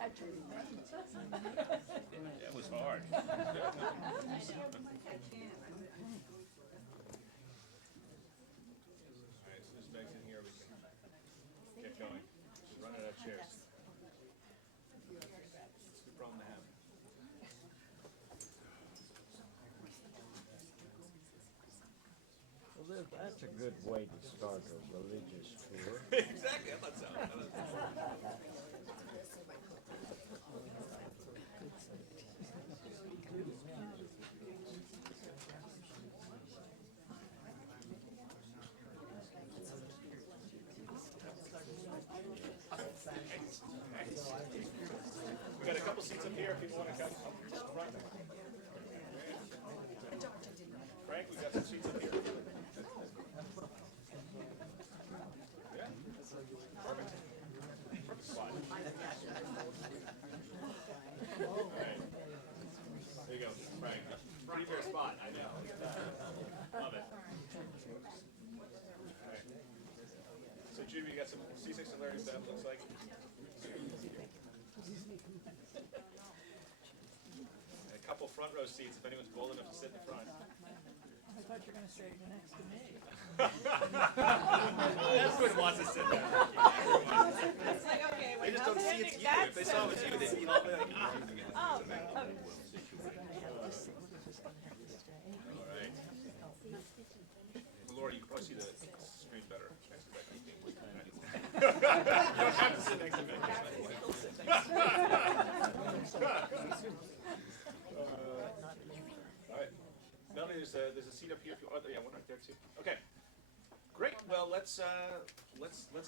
That was hard. Alright, so this bag's in here, we can get going. Running out of chairs. It's a good problem to have. Well, that's a good way to start a religious tour. Exactly, I thought so. We got a couple seats up here if people want to come up front. Frank, we got some seats up here. Yeah, perfect. Perfect spot. All right. There you go, Frank. Pretty fair spot, I know. Love it. All right. So Judy, you got some C6 and Larry stuff, looks like. And a couple front row seats if anyone's bold enough to sit in the front. I thought you were going to say you're next to me. Everyone wants to sit there. It's like, okay, They just don't see it's you. If they saw it was you, they'd be all like, ah. Oh, All right. Well, Laura, you can probably see the screen better next to Becky. You don't have to sit next to Becky. All right. Melanie, there's a seat up here. If you, oh, yeah, one right there too. Okay. Great. Well, let's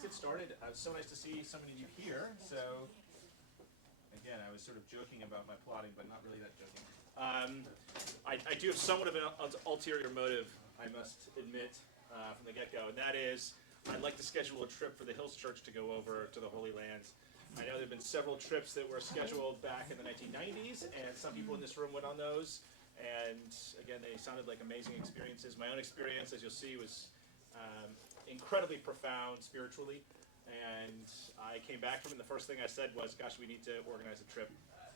get started. It's so nice to see so many of you here. So, again, I was sort of joking about my plotting, but not really that joking. I do have somewhat of an ulterior motive, I must admit, from the get-go, and that is I'd like to schedule a trip for the Hills Church to go over to the Holy Lands. I know there have been several trips that were scheduled back in the 1990s, and some people in this room went on those. And again, they sounded like amazing experiences. My own experience, as you'll see, was incredibly profound spiritually. And I came back from it, and the first thing I said was, gosh, we need to organize a trip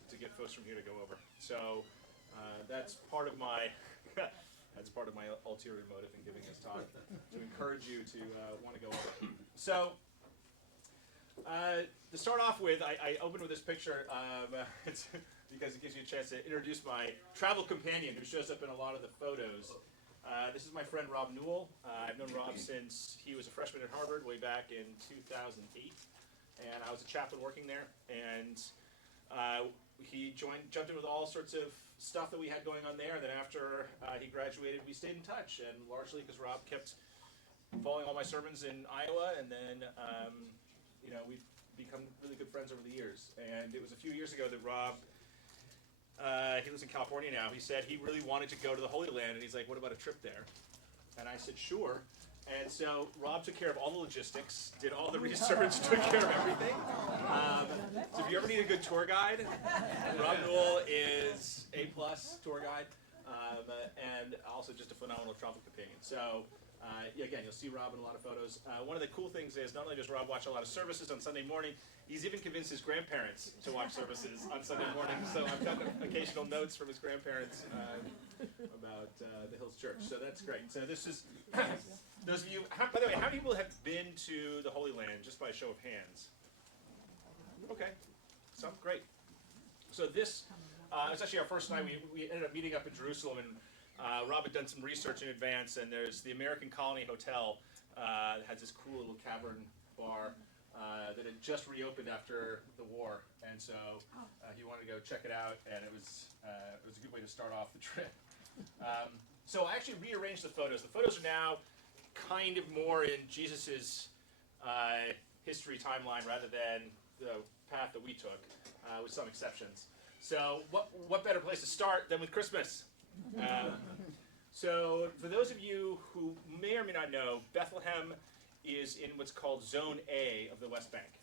to get folks from here to go over. So that's part of my ulterior motive in giving this talk, to encourage you to want to go over. So to start off with, I opened with this picture. It's because it gives you a chance to introduce my travel companion who shows up in a lot of the photos. This is my friend Rob Newell. I've known Rob since he was a freshman at Harvard way back in 2008, and I was a chaplain working there. And he jumped in with all sorts of stuff that we had going on there. And then after he graduated, we stayed in touch, and largely because Rob kept following all my sermons in Iowa, and then we've become really good friends over the years. And it was a few years ago that Rob, he lives in California now, he said he really wanted to go to the Holy Land, and he's like, what about a trip there? And I said, sure. And so Rob took care of all the logistics, did all the research, took care of everything. So if you ever need a good tour guide, Rob Newell is A+ tour guide, and also just a phenomenal travel companion. So again, you'll see Rob in a lot of photos. One of the cool things is not only does Rob watch a lot of services on Sunday morning, he's even convinced his grandparents to watch services on Sunday morning. So I've gotten occasional notes from his grandparents about the Hills Church. So that's great. So this is, those of you, by the way, how many people have been to the Holy Land, just by a show of hands? Okay, some, great. So this was actually our first night. We ended up meeting up in Jerusalem, and Rob had done some research in advance, and there's the American Colony Hotel that has this cool little cavern bar that had just reopened after the war, and so he wanted to go check it out, and it was a good way to start off the trip. So I actually rearranged the photos. The photos are now kind of more in Jesus's history timeline rather than the path that we took, with some exceptions. So what better place to start than with Christmas? So for those of you who may or may not know, Bethlehem is in what's called Zone A of the West Bank.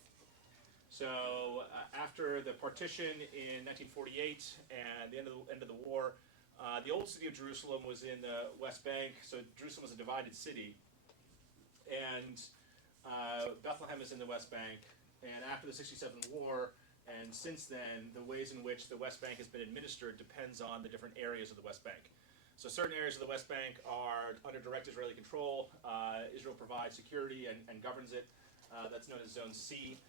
So after the partition in 1948 and the end of the war, the old city of Jerusalem was in the West Bank, so Jerusalem was a divided city. And Bethlehem is in the West Bank. And after the '67 war, And since then, the ways in which the West Bank has been administered depends on the different areas of the West Bank. So certain areas of the West Bank are under direct Israeli control. Israel provides security and governs it. That's known as Zone C.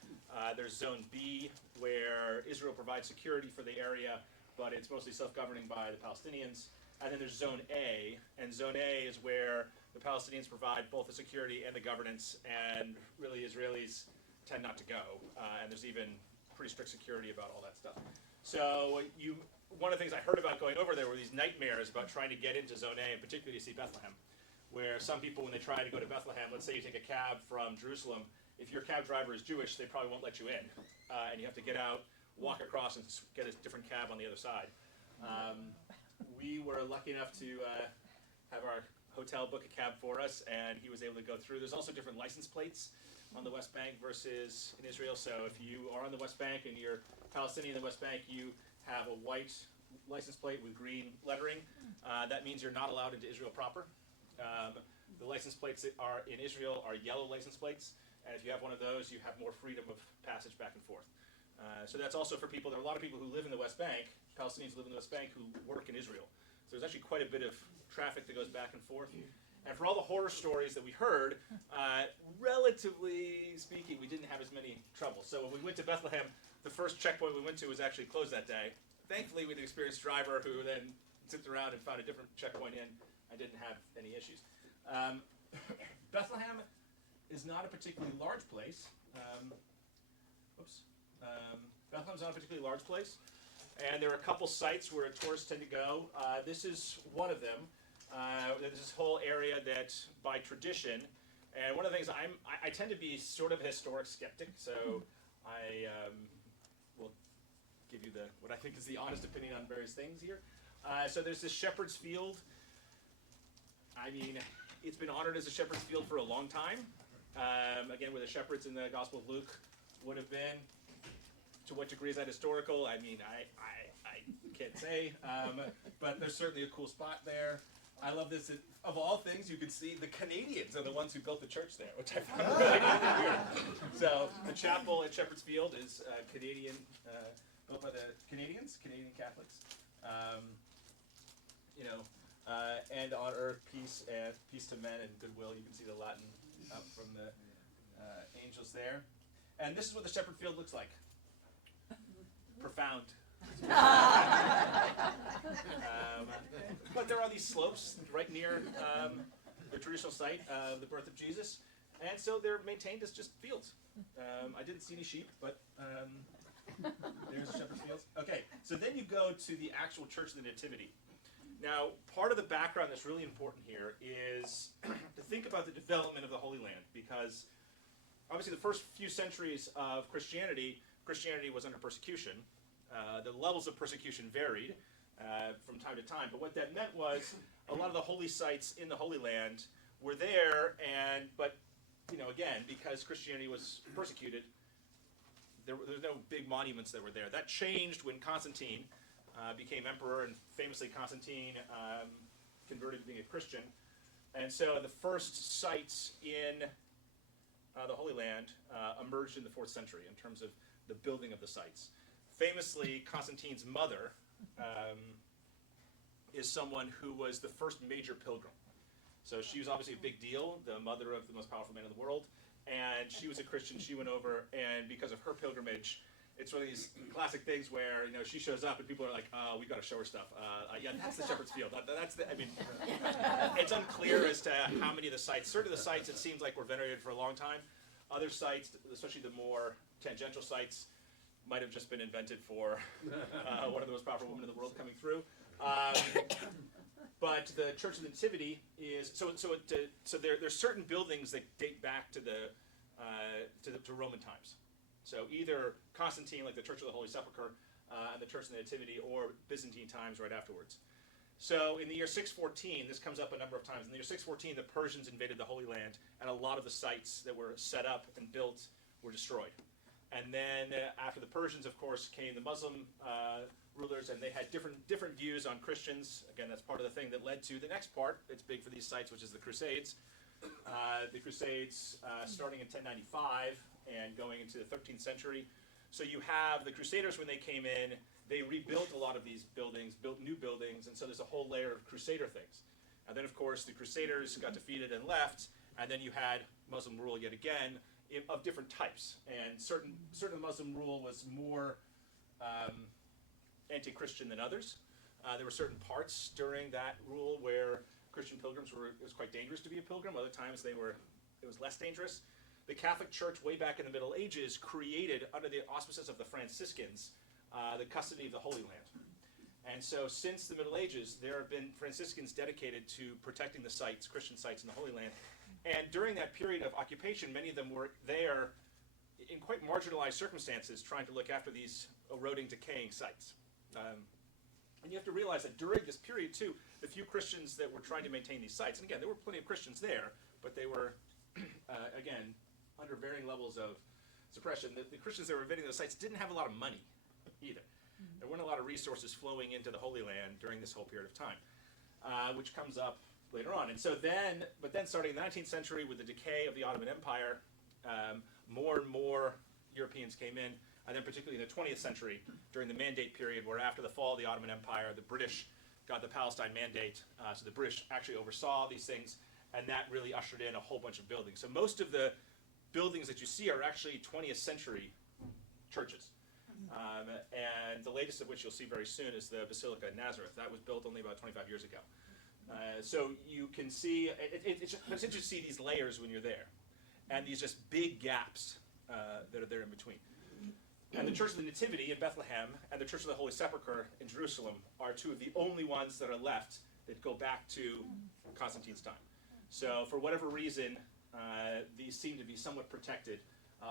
There's Zone B, where Israel provides security for the area, but it's mostly self-governing by the Palestinians. And then there's Zone A, and Zone A is where the Palestinians provide both the security and the governance, and really Israelis tend not to go. And there's even pretty strict security about all that stuff. So one of the things I heard about going over there were these nightmares about trying to get into Zone A, and particularly to see Bethlehem, where some people, when they try to go to Bethlehem, let's say you take a cab from Jerusalem, if your cab driver is Jewish, they probably won't let you in. And you have to get out, walk across, and get a different cab on the other side. We were lucky enough to have our hotel book a cab for us, and he was able to go through. There's also different license plates on the West Bank versus in Israel. So if you are on the West Bank and you're Palestinian in the West Bank, you have a white license plate with green lettering. That means you're not allowed into Israel proper. The license plates that are in Israel are yellow license plates, and if you have one of those, you have more freedom of passage back and forth. So that's also for people. There are a lot of people who live in the West Bank, Palestinians who live in the West Bank, who work in Israel. So there's actually quite a bit of traffic that goes back and forth. And for all the horror stories that we heard, relatively speaking, we didn't have as many troubles. So when we went to Bethlehem, the first checkpoint we went to was actually closed that day. Thankfully, we had an experienced driver who then zipped around and found a different checkpoint in. I didn't have any issues. Bethlehem is not a particularly large place. Bethlehem's not a particularly large place. And there are a couple sites where tourists tend to go. This is one of them. There's this whole area that, by tradition, and one of the things I tend to be sort of a historic skeptic, so I will give you what I think is the honest opinion on various things here. So there's this Shepherd's Field. I mean, it's been honored as a Shepherd's Field for a long time. Again, where the shepherds in the Gospel of Luke would have been. To what degree is that historical? I mean, I can't say, but there's certainly a cool spot there. I love this. Of all things, you can see the Canadians are the ones who built the church there, which I found really weird. So the chapel at Shepherd's Field is Canadian, built by the Canadian Catholics. And on earth, peace to men and goodwill. You can see the Latin up from the angels there. And this is what the Shepherd Field looks like. Profound. But there are these slopes right near the traditional site of the birth of Jesus, and so they're maintained as just fields. I didn't see any sheep, but there's the Shepherd's Fields. Okay, so then you go to the actual Church of the Nativity. Now, part of the background that's really important here is to think about the development of the Holy Land, because obviously the first few centuries of Christianity was under persecution. The levels of persecution varied from time to time, but what that meant was a lot of the holy sites in the Holy Land were there, but again, because Christianity was persecuted, there was no big monuments that were there. That changed when Constantine became emperor, and famously Constantine converted to being a Christian. And so the first sites in the Holy Land emerged in the 4th century in terms of the building of the sites. Famously, Constantine's mother is someone who was the first major pilgrim. So she was obviously a big deal, the mother of the most powerful man in the world, and she was a Christian. She went over, and because of her pilgrimage, it's one of these classic things where she shows up and people are like, "We got to show her stuff." Yeah, that's the Shepherd's Field. It's unclear as to how many of the sites. Certain of the sites, it seems like were venerated for a long time. Other sites, especially the more tangential sites, might have just been invented for one of the most powerful women in the world coming through. But the Church of the Nativity is so there's certain buildings that date back to Roman times. So either Constantine, like the Church of the Holy Sepulchre, and the Church of the Nativity, or Byzantine times right afterwards. So in the year 614, this comes up a number of times. In the year 614, the Persians invaded the Holy Land, and a lot of the sites that were set up and built were destroyed. And then after the Persians, of course, came the Muslim rulers, and they had different views on Christians. Again, that's part of the thing that led to the next part. It's big for these sites, which is the Crusades. The Crusades starting in 1095 and going into the 13th century. So you have the Crusaders, when they came in, they rebuilt a lot of these buildings, built new buildings, and so there's a whole layer of Crusader things. And then, of course, the Crusaders got defeated and left, and then you had Muslim rule yet again of different types. And certain Muslim rule was more anti-Christian than others. There were certain parts during that rule where Christian pilgrims it was quite dangerous to be a pilgrim. Other times it was less dangerous. The Catholic Church, way back in the Middle Ages, created, under the auspices of the Franciscans, the custody of the Holy Land. And so since the Middle Ages, there have been Franciscans dedicated to protecting the sites, Christian sites in the Holy Land. And during that period of occupation, many of them were there in quite marginalized circumstances, trying to look after these eroding, decaying sites. And you have to realize that during this period, too, the few Christians that were trying to maintain these sites, and again, there were plenty of Christians there, but they were, again, under varying levels of suppression. The Christians that were invading those sites didn't have a lot of money either. There weren't a lot of resources flowing into the Holy Land during this whole period of time, which comes up later on. And so then, starting in the 19th century with the decay of the Ottoman Empire, more and more Europeans came in, and then particularly in the 20th century, during the Mandate period, where after the fall of the Ottoman Empire, the British got the Palestine Mandate, so the British actually oversaw these things, and that really ushered in a whole bunch of buildings. So most of the buildings that you see are actually 20th century churches. And the latest of which you'll see very soon is the Basilica in Nazareth. That was built only about 25 years ago. So you can see, it's interesting to see these layers when you're there, and these just big gaps that are there in between. And the Church of the Nativity in Bethlehem and the Church of the Holy Sepulchre in Jerusalem are two of the only ones that are left that go back to Constantine's time. So for whatever reason, these seem to be somewhat protected,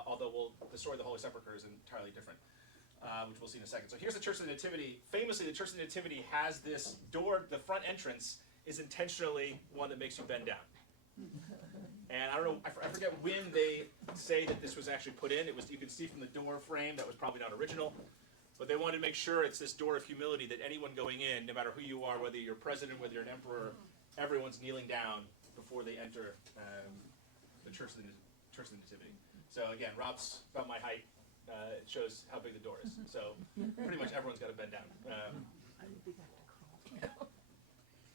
although the story of the Holy Sepulchre is entirely different, which we'll see in a second. So here's the Church of the Nativity. Famously, the Church of the Nativity has this door. The front entrance is intentionally one that makes you bend down. And I don't know, I forget when they say that this was actually put in. You can see from the door frame that was probably not original. But they wanted to make sure it's this door of humility that anyone going in, no matter who you are, whether you're president, whether you're an emperor, everyone's kneeling down before they enter the Church of the Nativity. So again, Rob's about my height. It shows how big the door is. So pretty much everyone's got to bend down.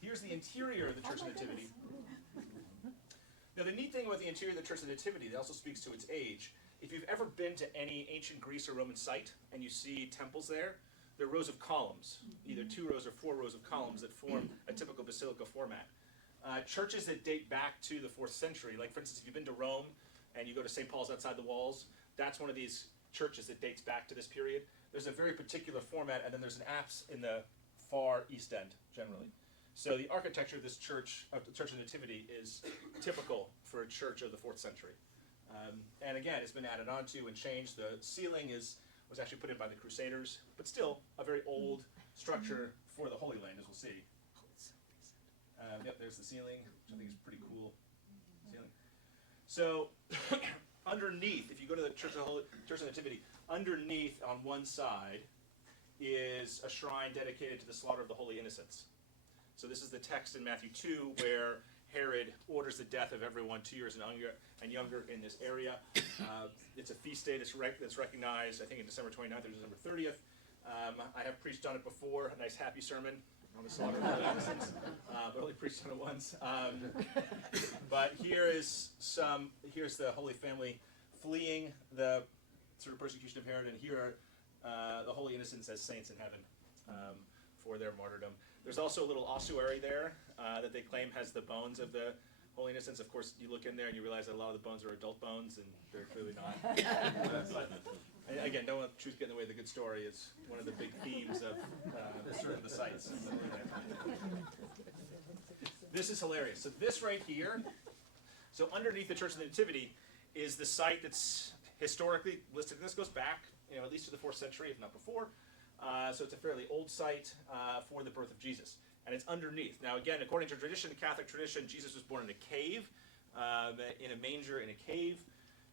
Here's the interior of the Church of the Nativity. Now, the neat thing about the interior of the Church of the Nativity, that also speaks to its age. If you've ever been to any ancient Greece or Roman site and you see temples there, they're rows of columns, either 2 rows or 4 rows of columns that form a typical basilica format. Churches that date back to the 4th century, like for instance, if you've been to Rome and you go to St. Paul's outside the walls, that's one of these churches that dates back to this period. There's a very particular format, and then there's an apse in the far east end, generally. So the architecture of this church, of the Church of the Nativity, is typical for a church of the 4th century. And again, it's been added onto and changed. The ceiling was actually put in by the Crusaders, but still a very old structure for the Holy Land, as we'll see. Yep, there's the ceiling, which I think is pretty cool ceiling. So underneath, if you go to the Church of the Nativity, underneath on one side is a shrine dedicated to the slaughter of the Holy Innocents. So this is the text in Matthew 2 where Herod orders the death of everyone 2 years and younger in this area. It's a feast day that's recognized, I think, in December 29th or December 30th. I have preached on it before, a nice happy sermon on the slaughter of the Holy Innocents, but only preached on it once. But here's the Holy Family fleeing the sort of persecution of Herod, and here are the Holy Innocents as saints in heaven for their martyrdom. There's also a little ossuary there that they claim has the bones of the Holy Innocents. Of course, you look in there and you realize that a lot of the bones are adult bones, and they're clearly not. But again, don't let truth get in the way of the good story. It's one of the big themes of the sites. This is hilarious. So this right here, so underneath the Church of the Nativity is the site that's historically listed. This goes back, at least to the 4th century, if not before. So it's a fairly old site for the birth of Jesus. And it's underneath. Now again, according to tradition, the Catholic tradition, Jesus was born in a cave, in a manger in a cave.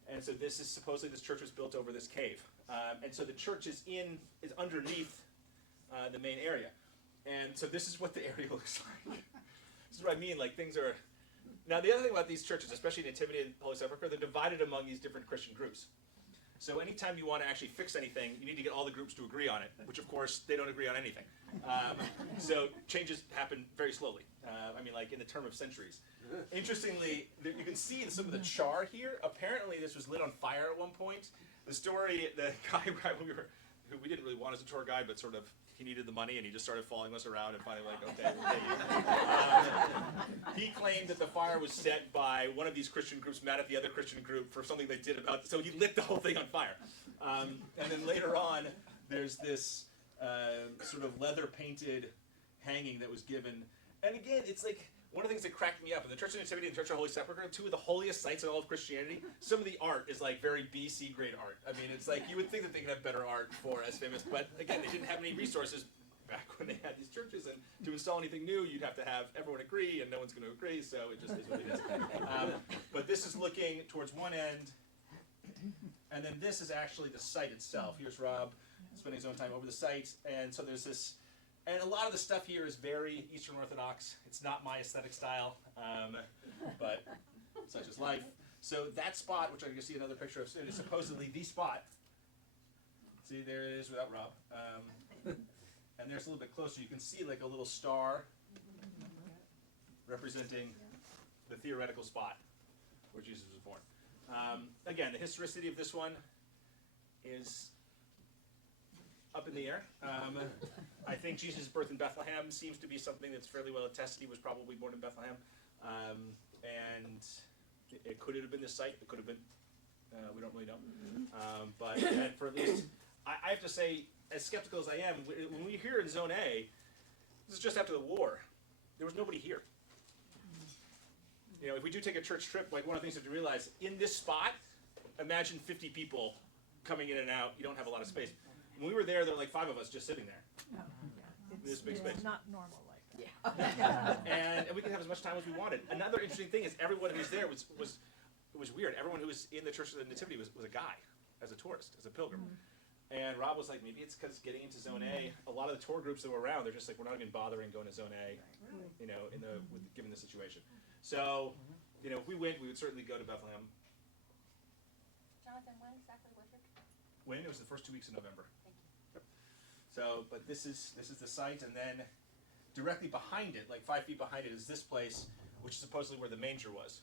And so supposedly this church was built over this cave. And so the church is underneath the main area. And so this is what the area looks like. This is what I mean, like things are... Now the other thing about these churches, especially Nativity and Holy Sepulchre, they're divided among these different Christian groups. So anytime you want to actually fix anything, you need to get all the groups to agree on it, which of course they don't agree on anything. So changes happen very slowly. I mean, like in the term of centuries. Interestingly, you can see some of the char here. Apparently this was lit on fire at one point. The story, the guy who we didn't really want as a tour guide, but sort of he needed the money and he just started following us around and finally like, okay, we'll pay you. He claimed that the fire was set by one of these Christian groups mad at the other Christian group for something they did about, so he lit the whole thing on fire. And then later on, there's this sort of leather painted hanging that was given. And again, it's like, one of the things that cracked me up, in the Church of the Nativity and the Church of Holy Sepulchre, two of the holiest sites in all of Christianity, some of the art is like very BC grade art. I mean, it's like, you would think that they could have better art for as famous, but again, they didn't have any resources back when they had these churches, and to install anything new, you'd have to have everyone agree, and no one's going to agree, so it just is what it is. But this is looking towards one end, and then this is actually the site itself. Here's Rob spending his own time over the site, and so there's this. And a lot of the stuff here is very Eastern Orthodox. It's not my aesthetic style, but such is life. So that spot, which I can see another picture of soon, is supposedly the spot. See, there it is without Rob. And there's a little bit closer. You can see like a little star representing the theoretical spot where Jesus was born. Again, the historicity of this one is up in the air. I think Jesus' birth in Bethlehem seems to be something that's fairly well attested. He was probably born in Bethlehem. And it could have been this site. It could have been. We don't really know. But for at least, I have to say, as skeptical as I am, when we hear in Zone A, this is just after the war, there was nobody here. You know, if we do take a church trip, like one of the things you have to realize, in this spot, imagine 50 people coming in and out. You don't have a lot of space. When we were there were like 5 of us just sitting there. This big space. Not normal like that. And we could have as much time as we wanted. Another interesting thing is everyone who was there was weird. Everyone who was in the Church of the Nativity was a guy, as a tourist, as a pilgrim. And Rob was like, maybe it's because getting into Zone A, a lot of the tour groups that were around, they're just like, we're not even bothering going to Zone A, you know, given the situation. So, you know, if we went, we would certainly go to Bethlehem. Jonathan, when exactly was it? When? It was the first 2 weeks in November. Thank you. Yep. So, but this is the site, and then directly behind it, like 5 feet behind it, is this place, which is supposedly where the manger was.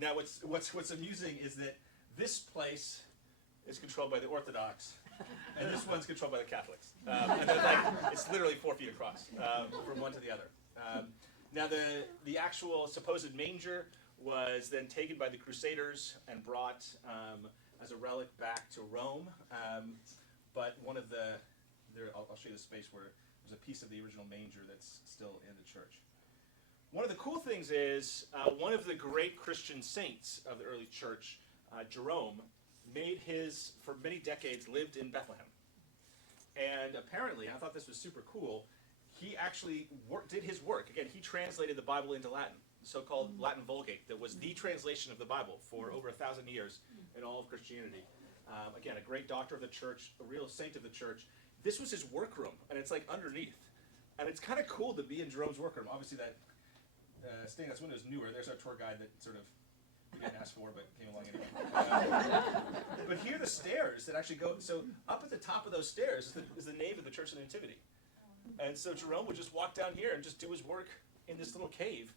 Now, what's amusing is that this place is controlled by the Orthodox, and this one's controlled by the Catholics. And they're like, it's literally 4 feet across from one to the other. Now, the actual supposed manger was then taken by the Crusaders and brought as a relic back to Rome. But one of I'll show you the space where there's a piece of the original manger that's still in the church. One of the cool things is one of the great Christian saints of the early church, Jerome, for many decades, lived in Bethlehem. And apparently, I thought this was super cool, he actually did his work. Again, he translated the Bible into Latin, the so-called Latin Vulgate, that was the translation of the Bible for over 1,000 years in all of Christianity. Again, a great doctor of the church, a real saint of the church. This was his workroom, and it's like underneath. And it's kind of cool to be in Jerome's workroom. Obviously, that stained glass window is newer. There's our tour guide that sort of we didn't ask for, but came along anyway. But here are the stairs that actually go. So up at the top of those stairs is the nave of the Church of the Nativity. And so Jerome would just walk down here and just do his work in this little cave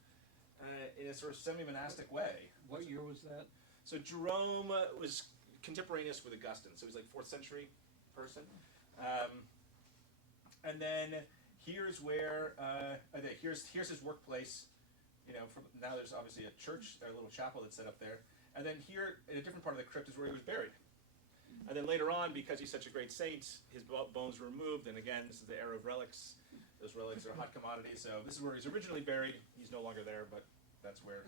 in a sort of semi-monastic way. What year was that? So Jerome was contemporaneous with Augustine, so he's like 4th century person. And then here's where here's his workplace. You know, now there's obviously a church, a little chapel that's set up there. And then here, in a different part of the crypt, is where he was buried. And then later on, because he's such a great saint, his bones were removed. And again, this is the era of relics. Those relics are a hot commodity. So this is where he's originally buried. He's no longer there, but that's where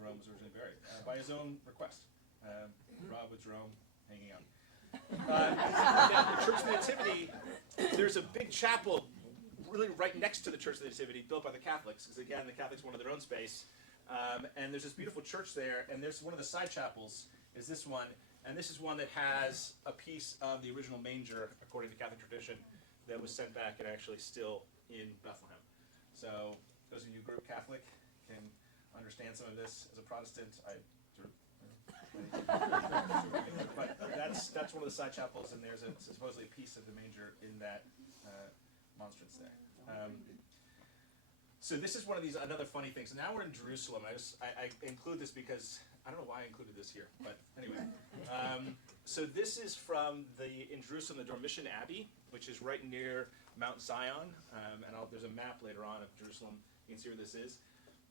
Jerome was originally buried, by his own request. Rob with Jerome hanging out. Now, the Church of the Nativity, there's a big chapel really right next to the Church of the Nativity, built by the Catholics, because again, the Catholics wanted their own space. And there's this beautiful church there, and there's one of the side chapels is this one, and this is one that has a piece of the original manger, according to Catholic tradition, that was sent back and actually still in Bethlehem. So those of you who grew up Catholic can understand some of this. As a Protestant, I sort of But that's one of the side chapels, and there's supposedly a piece of the manger in that monstrance there. So this is one of these another funny things. Now we're in Jerusalem. I include this because I don't know why I included this here, but anyway. So this is in Jerusalem, the Dormition Abbey, which is right near Mount Zion, and there's a map later on of Jerusalem. You can see where this is.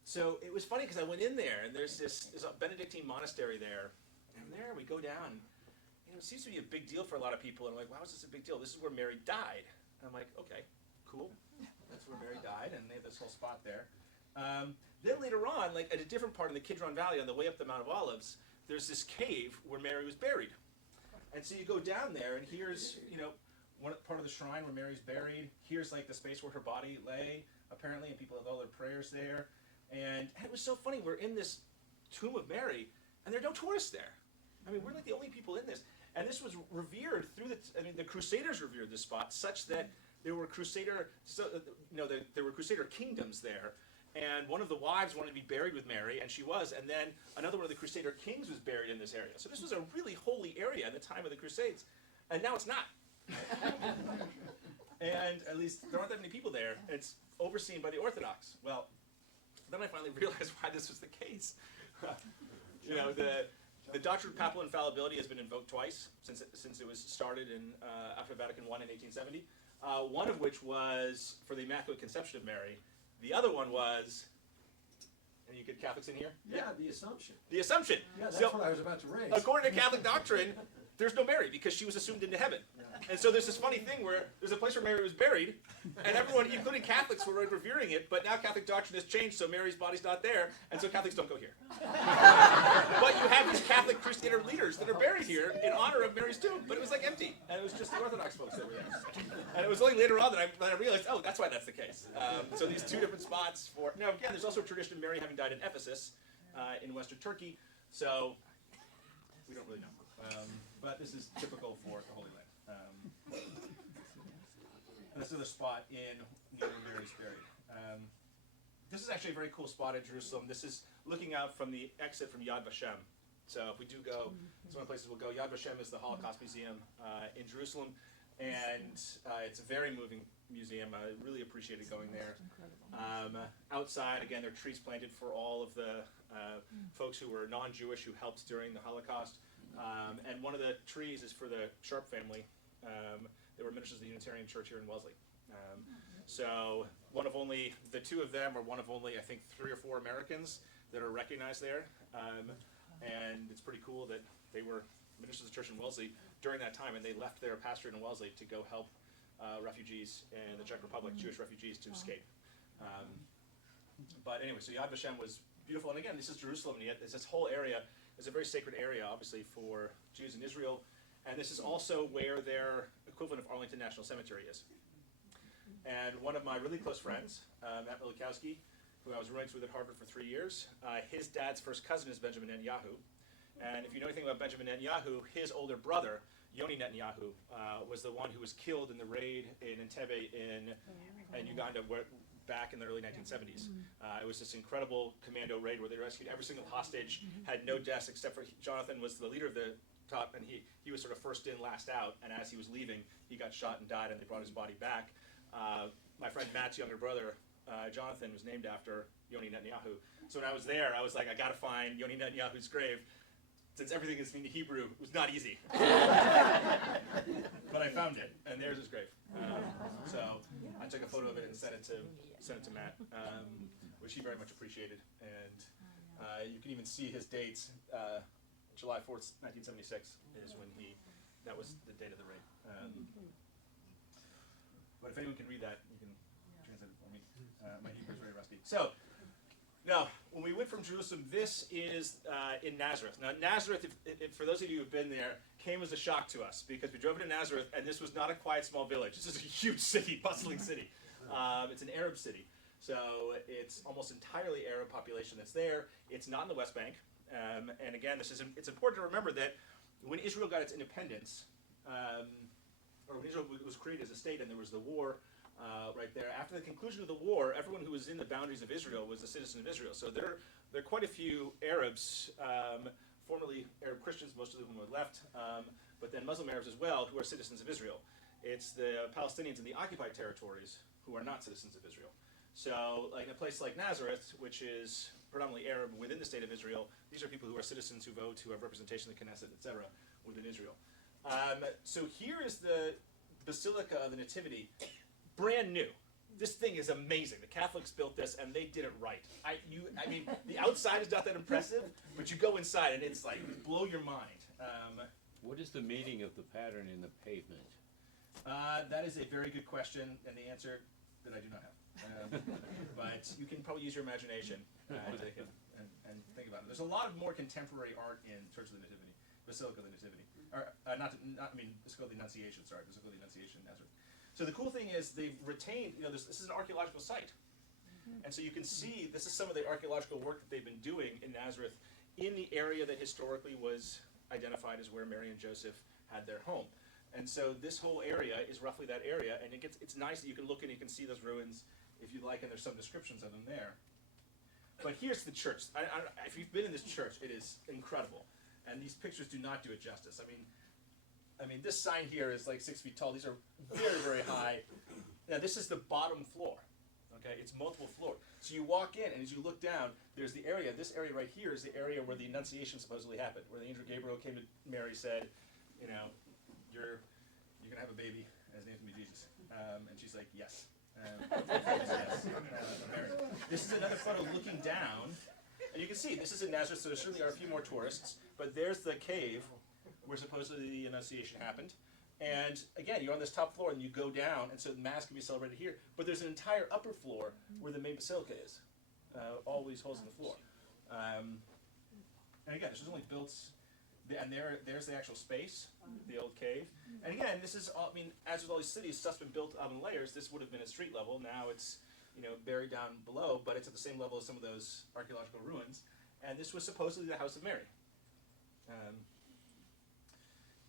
So it was funny because I went in there, and there's a Benedictine monastery there, and there we go down. It seems to be a big deal for a lot of people, and I'm like, why is this a big deal? This is where Mary died. And I'm like, okay, cool. That's where Mary died, and they have this whole spot there. Then later on, like at a different part in the Kidron Valley, on the way up the Mount of Olives, there's this cave where Mary was buried. And so you go down there, and here's, one part of the shrine where Mary's buried. Here's like the space where her body lay, apparently, and people have all their prayers there. And it was so funny. We're in this tomb of Mary, and there are no tourists there. I mean, we're like the only people in this. And this was revered through the Crusaders revered this spot such that there were Crusader kingdoms there. And one of the wives wanted to be buried with Mary, and she was. And then another one of the Crusader kings was buried in this area. So this was a really holy area in the time of the Crusades. And now it's not. And at least there aren't that many people there. It's overseen by the Orthodox. Well, then I finally realized why this was the case. The doctrine of papal infallibility has been invoked twice since it was started after Vatican I in 1870. One of which was for the Immaculate Conception of Mary. The other one was, and you get Catholics in here? Yeah, the Assumption. The Assumption. Yeah, that's So, what I was about to raise. according to Catholic doctrine, there's no Mary because she was assumed into heaven. And so there's this funny thing where there's a place where Mary was buried, and everyone, including Catholics, were revering it, but now Catholic doctrine has changed, so Mary's body's not there, and so Catholics don't go here. But you have these Catholic Crusader leaders that are buried here in honor of Mary's tomb, but it was like empty, and it was just the Orthodox folks that were there. And it was only later on that I realized, oh, that's why that's the case. So these two different spots for, now again, there's also a tradition of Mary having died in Ephesus, in Western Turkey, so we don't really know. But this is typical for the Holy Land. And this is the spot near where Mary's buried. This is actually a very cool spot in Jerusalem. This is looking out from the exit from Yad Vashem. So if we do go, it's one of the places we'll go. Yad Vashem is the Holocaust Museum in Jerusalem, and it's a very moving museum. I really appreciated going there. Outside, again, there are trees planted for all of the folks who were non-Jewish who helped during the Holocaust. And one of the trees is for the Sharp family. They were ministers of the Unitarian Church here in Wellesley. So the two of them are one of only, I think, 3 or 4 Americans that are recognized there. And it's pretty cool that they were ministers of the church in Wellesley during that time, and they left their pastorate in Wellesley to go help refugees in the Czech Republic, Jewish refugees, to escape. But anyway, so Yad Vashem was beautiful. And again, this is Jerusalem, and yet this whole area is a very sacred area, obviously, for Jews in Israel. And this is also where their equivalent of Arlington National Cemetery is. And one of my really close friends, Matt Milikowski, who I was roommates with at Harvard for 3 years, his dad's first cousin is Benjamin Netanyahu. And if you know anything about Benjamin Netanyahu, his older brother, Yoni Netanyahu, was the one who was killed in the raid in Entebbe in Uganda back in the early 1970s. It was this incredible commando raid where they rescued every single hostage, had no deaths except for Jonathan was the leader of the top, and he was sort of first in, last out, and as he was leaving, he got shot and died, and they brought his body back. My friend Matt's younger brother, Jonathan, was named after Yoni Netanyahu. So when I was there, I was like, I gotta find Yoni Netanyahu's grave. Since everything is in Hebrew, it was not easy. But I found it, and there's his grave. So I took a photo of it and sent it to Matt, which he very much appreciated. And you can even see his dates. July 4th, 1976 is when that was the date of the raid. But if anyone can read that, you can translate it for me. My Hebrew is very rusty. So, now, when we went from Jerusalem, this is in Nazareth. Now, Nazareth, if for those of you who've been there, came as a shock to us because we drove into Nazareth, and this was not a quiet, small village. This is a huge city, bustling city. It's an Arab city. So it's almost entirely Arab population that's there. It's not in the West Bank. And again, it's important to remember that when Israel got its independence, or when Israel was created as a state and there was the war right there, after the conclusion of the war, everyone who was in the boundaries of Israel was a citizen of Israel. So there are quite a few Arabs formerly Arab Christians, most of whom were left, but then Muslim Arabs as well, who are citizens of Israel. It's the Palestinians in the occupied territories who are not citizens of Israel. So, like in a place like Nazareth, which is predominantly Arab within the state of Israel, these are people who are citizens who vote, who have representation in the Knesset, etc., within Israel. So here is the Basilica of the Nativity, brand new. This thing is amazing. The Catholics built this, and they did it right. I mean, the outside is not that impressive, but you go inside, and it's like blow your mind. What is the meaning of the pattern in the pavement? That is a very good question, and the answer that I do not have. But you can probably use your imagination and think about it. There's a lot of more contemporary art in Church of the Nativity, Basilica of the Nativity, or Basilica of the Annunciation. Sorry, Basilica of the Annunciation, Nazareth. So the cool thing is they've retained. This is an archaeological site, and so you can see this is some of the archaeological work that they've been doing in Nazareth, in the area that historically was identified as where Mary and Joseph had their home. And so this whole area is roughly that area, and it's nice that you can look and you can see those ruins if you like, and there's some descriptions of them there. But here's the church. If you've been in this church, it is incredible, and these pictures do not do it justice. I mean, this sign here is like 6 feet tall. These are very, very high. Now this is the bottom floor. Okay, it's multiple floors. So you walk in, and as you look down, there's the area. This area right here is the area where the Annunciation supposedly happened, where the angel Gabriel came to Mary, said, you're gonna have a baby, and his name's gonna be Jesus. And she's like, yes. Yes. Mary. This is another photo looking down, and you can see this is in Nazareth, so there certainly are a few more tourists. But there's the cave where supposedly the Annunciation happened. And again, you're on this top floor, and you go down, and so the Mass can be celebrated here. But there's an entire upper floor where the main basilica is, all these holes in the floor. And again, this was only built. And there's the actual space, the old cave. And again, this is all, as with all these cities, stuff's been built up in layers. This would have been at street level. Now it's, buried down below, but it's at the same level as some of those archaeological ruins. And this was supposedly the House of Mary.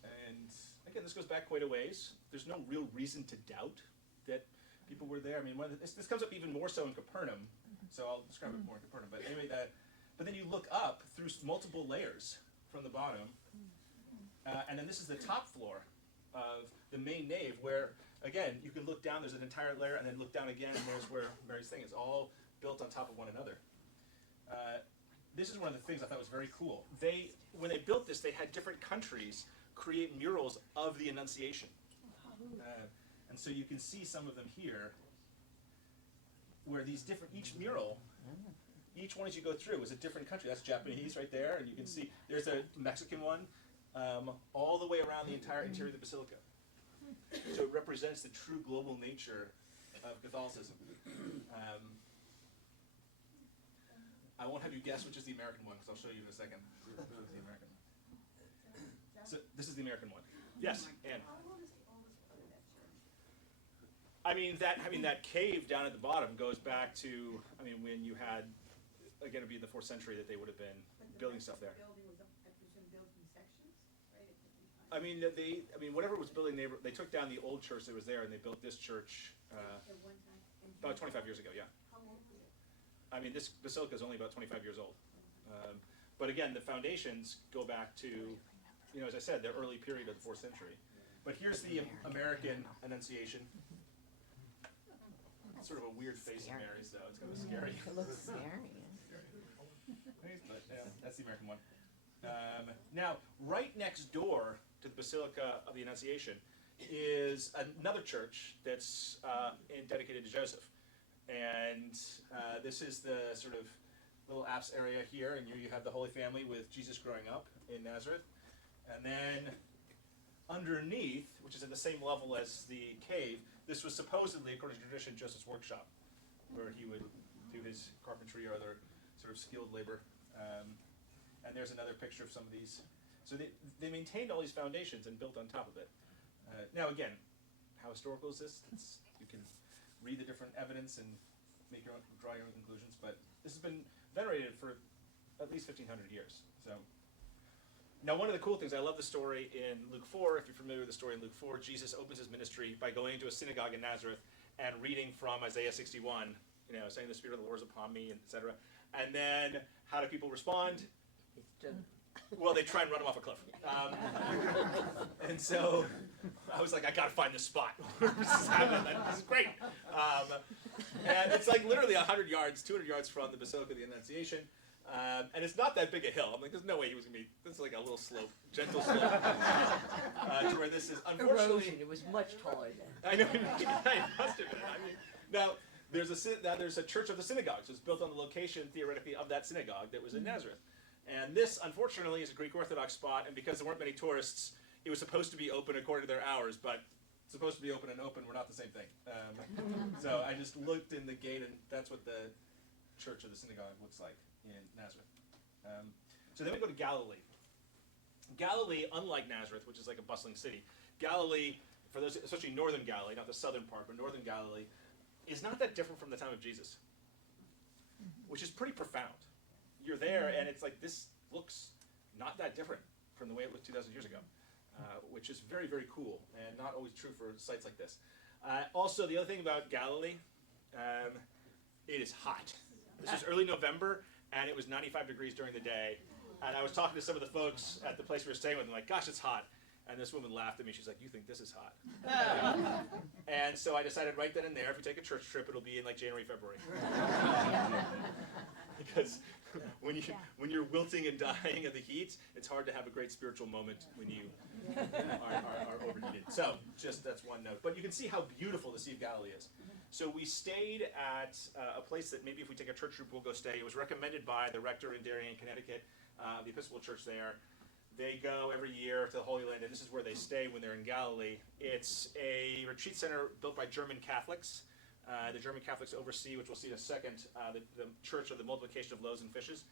And again, this goes back quite a ways. There's no real reason to doubt that people were there. This comes up even more so in Capernaum. So I'll describe it more in Capernaum. But anyway, but then you look up through multiple layers from the bottom, and then this is the top floor of the main nave, where again you can look down. There's an entire layer, and then look down again, and there's where Mary's thing is, all built on top of one another. This is one of the things I thought was very cool. When they built this, they had different countries create murals of the Annunciation, and so you can see some of them here, where each mural. Each one as you go through is a different country. That's Japanese right there, and you can see there's a Mexican one all the way around the entire interior of the basilica. So it represents the true global nature of Catholicism. I won't have you guess which is the American one, because I'll show you in a second. This is the American one. So this is the American one. Yes, Anne. How old is the oldest part of that church? That cave down at the bottom goes back to, when you had, again, it'd be in the 4th century that they would have been building stuff there. The building was, I presume, built in sections, right? Whatever was building, they took down the old church that was there, and they built this church At one time. And about 25 years ago, yeah. How old was it? This basilica is only about 25 years old. But again, the foundations go back to, as I said, the early period of the 4th century. But here's the American Annunciation. It's sort of a weird face of Mary's, though. It's kind of scary. It looks scary. But that's the American one. Now, right next door to the Basilica of the Annunciation is another church that's dedicated to Joseph. And this is the sort of little apse area here, and you have the Holy Family with Jesus growing up in Nazareth. And then underneath, which is at the same level as the cave, this was supposedly, according to tradition, Joseph's workshop, where he would do his carpentry or other sort of skilled labor. And there's another picture of some of these. So they maintained all these foundations and built on top of it. Now again, how historical is this? You can read the different evidence and draw your own conclusions, but this has been venerated for at least 1,500 years. So now one of the cool things, I love the story in Luke 4. If you're familiar with the story in Luke 4, Jesus opens his ministry by going into a synagogue in Nazareth and reading from Isaiah 61, saying the Spirit of the Lord is upon me, etc. And then how do people respond? Well, they try and run him off a cliff. And so I was like, I gotta find this spot. This is happening. This is great. And it's like literally 100 yards, 200 yards from the Basilica of the Annunciation. And it's not that big a hill. I'm like, there's no way he was gonna be. This is like a little slope, gentle slope, to where this is. Unfortunately, Erosion, it was much taller then. I know. It must have been. I mean, now there's a church of the synagogue, so it's built on the location theoretically of that synagogue that was in Nazareth. And this, unfortunately, is a Greek Orthodox spot, and because there weren't many tourists, it was supposed to be open according to their hours, but supposed to be open and open were not the same thing. So I just looked in the gate, and that's what the church of the synagogue looks like in Nazareth. So then we go to Galilee. Galilee, unlike Nazareth, which is like a bustling city, Galilee, for those, especially northern Galilee, not the southern part, but northern Galilee, is not that different from the time of Jesus, which is pretty profound. You're there, and it's like, this looks not that different from the way it looked 2,000 years ago, which is very, very cool, and not always true for sites like this. Also, the other thing about Galilee, it is hot. This was early November, and it was 95 degrees during the day, and I was talking to some of the folks at the place we were staying with, and like, gosh, it's hot. And this woman laughed at me. She's like, you think this is hot? And so I decided right then and there, if you take a church trip, it'll be in like January, February. Because when you're wilting and dying of the heat, it's hard to have a great spiritual moment when you are overheated. So just that's one note. But you can see how beautiful the Sea of Galilee is. So we stayed at a place that maybe if we take a church group, we'll go stay. It was recommended by the rector in Darien, Connecticut, the Episcopal Church there. They go every year to the Holy Land, and this is where they stay when they're in Galilee. It's a retreat center built by German Catholics. The German Catholics oversee, which we'll see in a second, the Church of the Multiplication of Loaves and Fishes,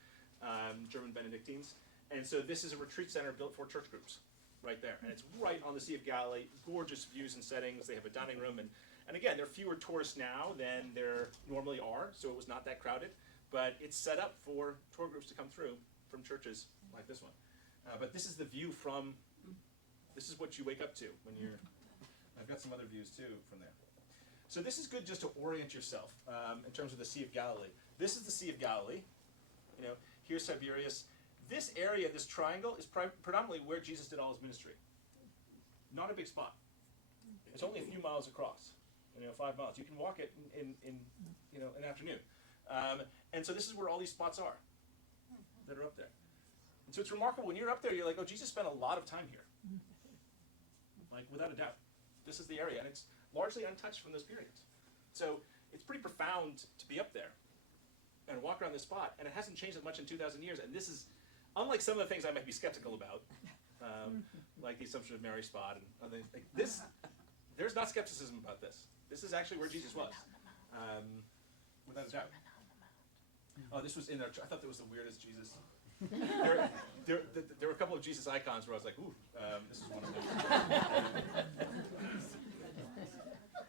German Benedictines. And so this is a retreat center built for church groups right there. And it's right on the Sea of Galilee, gorgeous views and settings. They have a dining room. And again, there are fewer tourists now than there normally are, so it was not that crowded. But it's set up for tour groups to come through from churches like this one. But this is the view from, this is what you wake up to when you're, I've got some other views too from there. So this is good just to orient yourself in terms of the Sea of Galilee. This is the Sea of Galilee. You know, here's Tiberias. This area, this triangle, is predominantly where Jesus did all his ministry. Not a big spot. It's only a few miles across, 5 miles. You can walk it in an afternoon. And so this is where all these spots are that are up there. And so it's remarkable, when you're up there, you're like, oh, Jesus spent a lot of time here. Like, without a doubt. This is the area, and it's largely untouched from those periods. So it's pretty profound to be up there and walk around this spot, and it hasn't changed as much in 2,000 years. And this is, unlike some of the things I might be skeptical about, like the Assumption of Mary spot and other things, like this, there's not skepticism about this. This is actually where Jesus was, without a doubt. Oh, this was in there. I thought that was the weirdest Jesus. There were a couple of Jesus icons where I was like, ooh, this is one of them.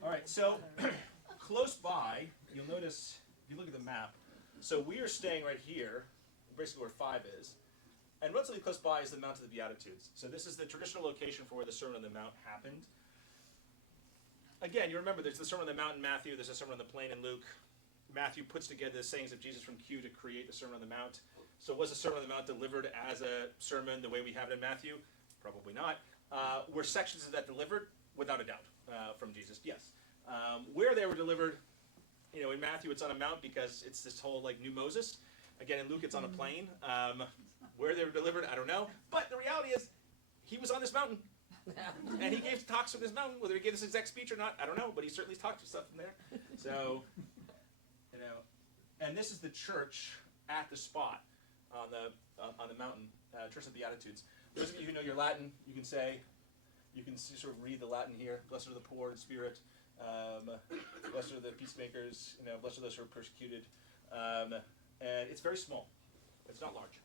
All right, so close by, you'll notice, if you look at the map, so we are staying right here, basically where 5 is, and relatively close by is the Mount of the Beatitudes. So this is the traditional location for where the Sermon on the Mount happened. Again, you remember there's the Sermon on the Mount in Matthew, there's a Sermon on the Plain in Luke. Matthew puts together the sayings of Jesus from Q to create the Sermon on the Mount. So was the Sermon on the Mount delivered as a sermon the way we have it in Matthew? Probably not. Were sections of that delivered? Without a doubt, from Jesus, yes. Where they were delivered, in Matthew it's on a mount because it's this whole like new Moses. Again, in Luke it's on a plain. Where they were delivered, I don't know. But the reality is, he was on this mountain. And he gave talks from this mountain. Whether he gave this exact speech or not, I don't know. But he certainly talked to stuff from there. So, and this is the church at the spot on the mountain, Church of the Beatitudes. Those of you who know your Latin, you can sort of read the Latin here. Blessed are the poor in spirit. Blessed are the peacemakers. Blessed are those who are persecuted. And it's very small. It's not large.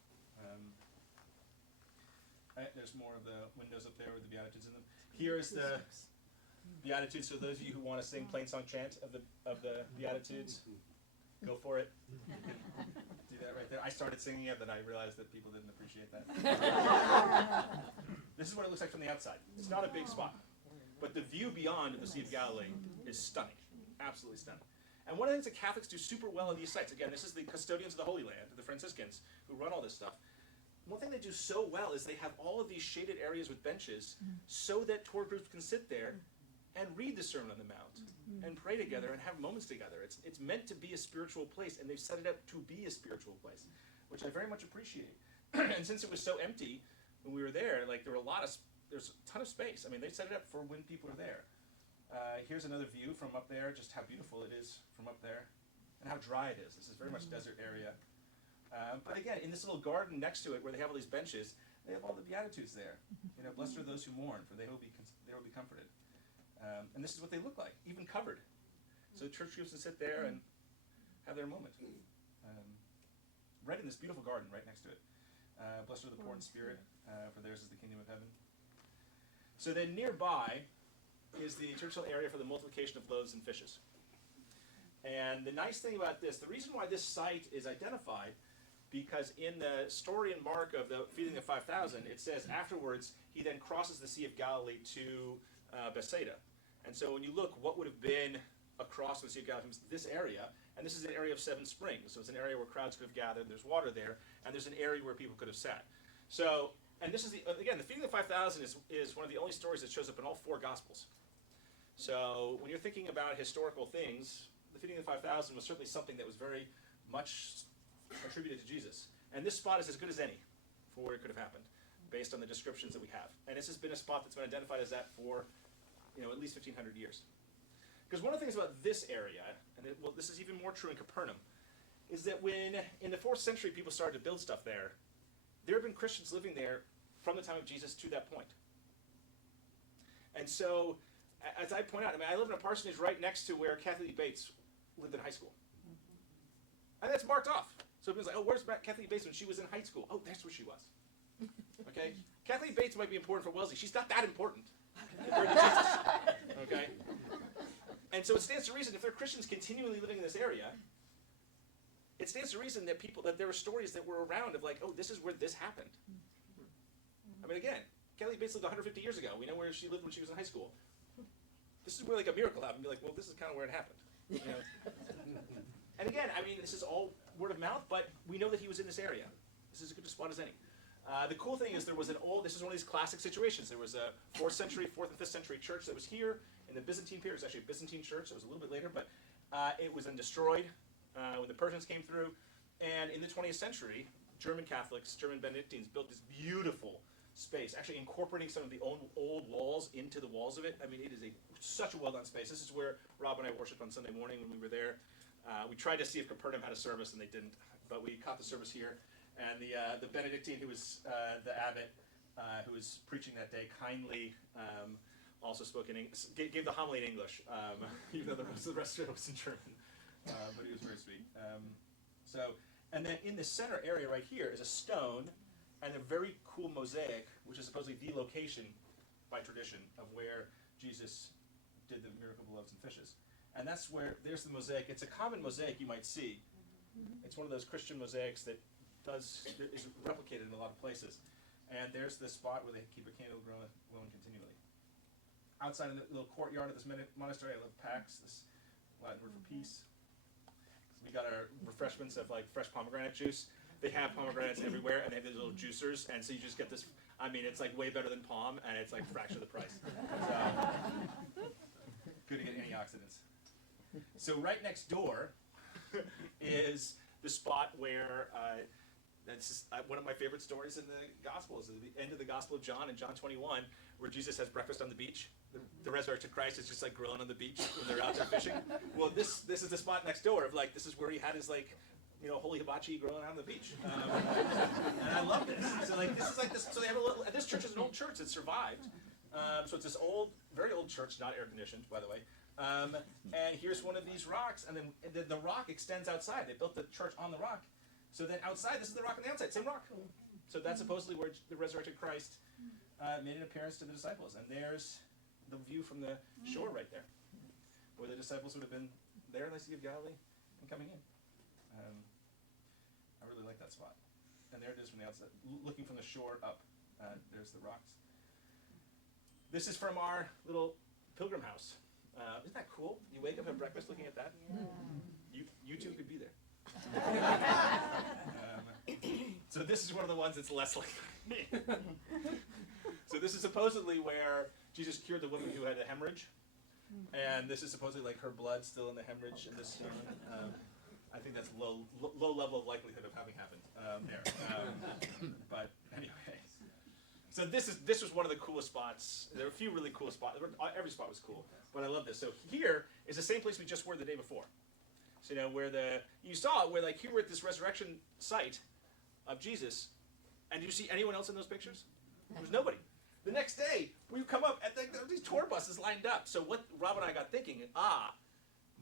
There's more of the windows up there with the Beatitudes in them. Here is the Beatitudes. So those of you who want to sing plain song chant of the Beatitudes, go for it. Do that right there. I started singing it, then I realized that people didn't appreciate that. This is what it looks like from the outside. It's not a big spot, but the view beyond of the Sea of Galilee is stunning, absolutely stunning. And one of the things that Catholics do super well on these sites, again, this is the custodians of the Holy Land, the Franciscans, who run all this stuff. one thing they do so well is they have all of these shaded areas with benches so that tour groups can sit there and read the Sermon on the Mount and pray together and have moments together. It's meant to be a spiritual place, and they've set it up to be a spiritual place, which I very much appreciate. And since it was so empty when we were there, like there's a ton of space. I mean, they set it up for when people are there. Here's another view from up there, just how beautiful it is from up there, and how dry it is. This is very much desert area. But again, in this little garden next to it, where they have all these benches, they have all the Beatitudes there. You know, blessed are those who mourn, for they will be comforted. And this is what they look like, even covered. So church groups can sit there and have their moment. Right in this beautiful garden right next to it. Blessed are the poor in spirit, for theirs is the kingdom of heaven. So then nearby is the church area for the multiplication of loaves and fishes. And the nice thing about this, the reason why this site is identified, because in the story in Mark of the feeding of 5,000, it says afterwards he then crosses the Sea of Galilee to Bethsaida. And so when you look, what would have been across the Sea of Galilee, this area, and this is an area of 7 springs, so it's an area where crowds could have gathered, there's water there, and there's an area where people could have sat. So, and this is, again, the feeding of 5,000 is one of the only stories that shows up in all 4 Gospels. So when you're thinking about historical things, the feeding of 5,000 was certainly something that was very much attributed to Jesus. And this spot is as good as any for where it could have happened, based on the descriptions that we have. And this has been a spot that's been identified as that for, at least 1,500 years. Because one of the things about this area, and this is even more true in Capernaum, is that when, in the 4th century, people started to build stuff there have been Christians living there from the time of Jesus to that point. And so, as I point out, I live in a parsonage right next to where Kathy Lee Bates lived in high school. And that's marked off. So people's like, oh, where's Kathy Lee Bates when she was in high school? Oh, that's where she was. Okay? Kathy Lee Bates might be important for Wellesley. She's not that important compared to Jesus. Okay? And so it stands to reason, if there are Christians continually living in this area, it stands to reason that there are stories that were around of like, oh, this is where this happened. I mean, again, Kathy Lee Bates lived 150 years ago. We know where she lived when she was in high school. This is where like a miracle happened. Be like, well, this is kind of where it happened. And again, this is all word of mouth, but we know that he was in this area. This is as good a spot as any. The cool thing is this is one of these classic situations. There was a 4th and 5th century church that was here in the Byzantine period. It was actually a Byzantine church. It was a little bit later, but it was then destroyed when the Persians came through. And in the 20th century, German Catholics, German Benedictines built this beautiful space, actually incorporating some of the old walls into the walls of it. It is such a well-done space. This is where Rob and I worshiped on Sunday morning when we were there. We tried to see if Capernaum had a service, and they didn't, but we caught the service here. And the Benedictine, who was the abbot, who was preaching that day, kindly also spoke in English, gave the homily in English, even though the rest of it was in German. But he was very sweet. And then in the center area right here is a stone and a very cool mosaic, which is supposedly the location, by tradition, of where Jesus did the miracle of loaves and fishes. And that's where, there's the mosaic. It's a common mosaic you might see. It's one of those Christian mosaics that is replicated in a lot of places. And there's this spot where they keep a candle glowing continually. Outside in the little courtyard of this monastery, I love Pax, this Latin word for peace. We got our refreshments of like fresh pomegranate juice. They have pomegranates everywhere, and they have these little juicers, and so you just get this. It's like way better than Palm, and it's like a fraction of the price. So, good to get antioxidants. So right next door is the spot where that's just, one of my favorite stories in the Gospels, at the end of the Gospel of John, in John 21, where Jesus has breakfast on the beach. The resurrected Christ is just like grilling on the beach when they're out there fishing. Well, this is the spot next door of like, this is where he had his like, holy hibachi grilling on the beach. And I love this. So like, this is like this. So they have this church is an old church that survived. So it's this old, very old church, not air conditioned, by the way. And here's one of these rocks, and then the rock extends outside. They built the church on the rock. So then outside, this is the rock on the outside, same rock. So that's supposedly where the resurrected Christ made an appearance to the disciples. And there's the view from the shore right there, where the disciples would have been there in the Sea of Galilee and coming in. I really like that spot. And there it is from the outside, looking from the shore up. There's the rocks. This is from our little pilgrim house. Isn't that cool? You wake up, have breakfast looking at that? You too could be there. So this is one of the ones that's less likely. So this is supposedly where Jesus cured the woman who had a hemorrhage. And this is supposedly like her blood still in the hemorrhage in this stone. I think that's low level of likelihood of having happened there. But anyway, so this was one of the coolest spots. There were a few really cool spots. Every spot was cool, but I love this. So here is the same place we just were the day before. So where you saw where like here we're at this resurrection site of Jesus, and did you see anyone else in those pictures? There was nobody. The next day, we come up and there were these tour buses lined up. So what Rob and I got thinking,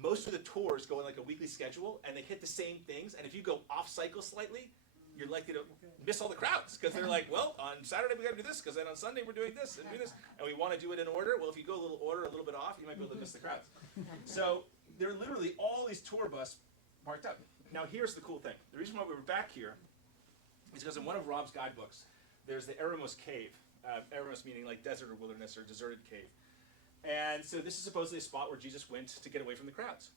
most of the tours go on like a weekly schedule, and they hit the same things. And if you go off cycle slightly, you're likely to miss all the crowds because they're like, well, on Saturday we got to do this because then on Sunday we're doing this and do this, and we want to do it in order. Well, if you go a little bit off, you might be able to miss the crowds. So there are literally all these tour bus parked up. Now here's the cool thing. The reason why we were back here is because in one of Rob's guidebooks, there's the Eremos Cave. Eremos meaning like desert or wilderness or deserted cave. And so this is supposedly a spot where Jesus went to get away from the crowds.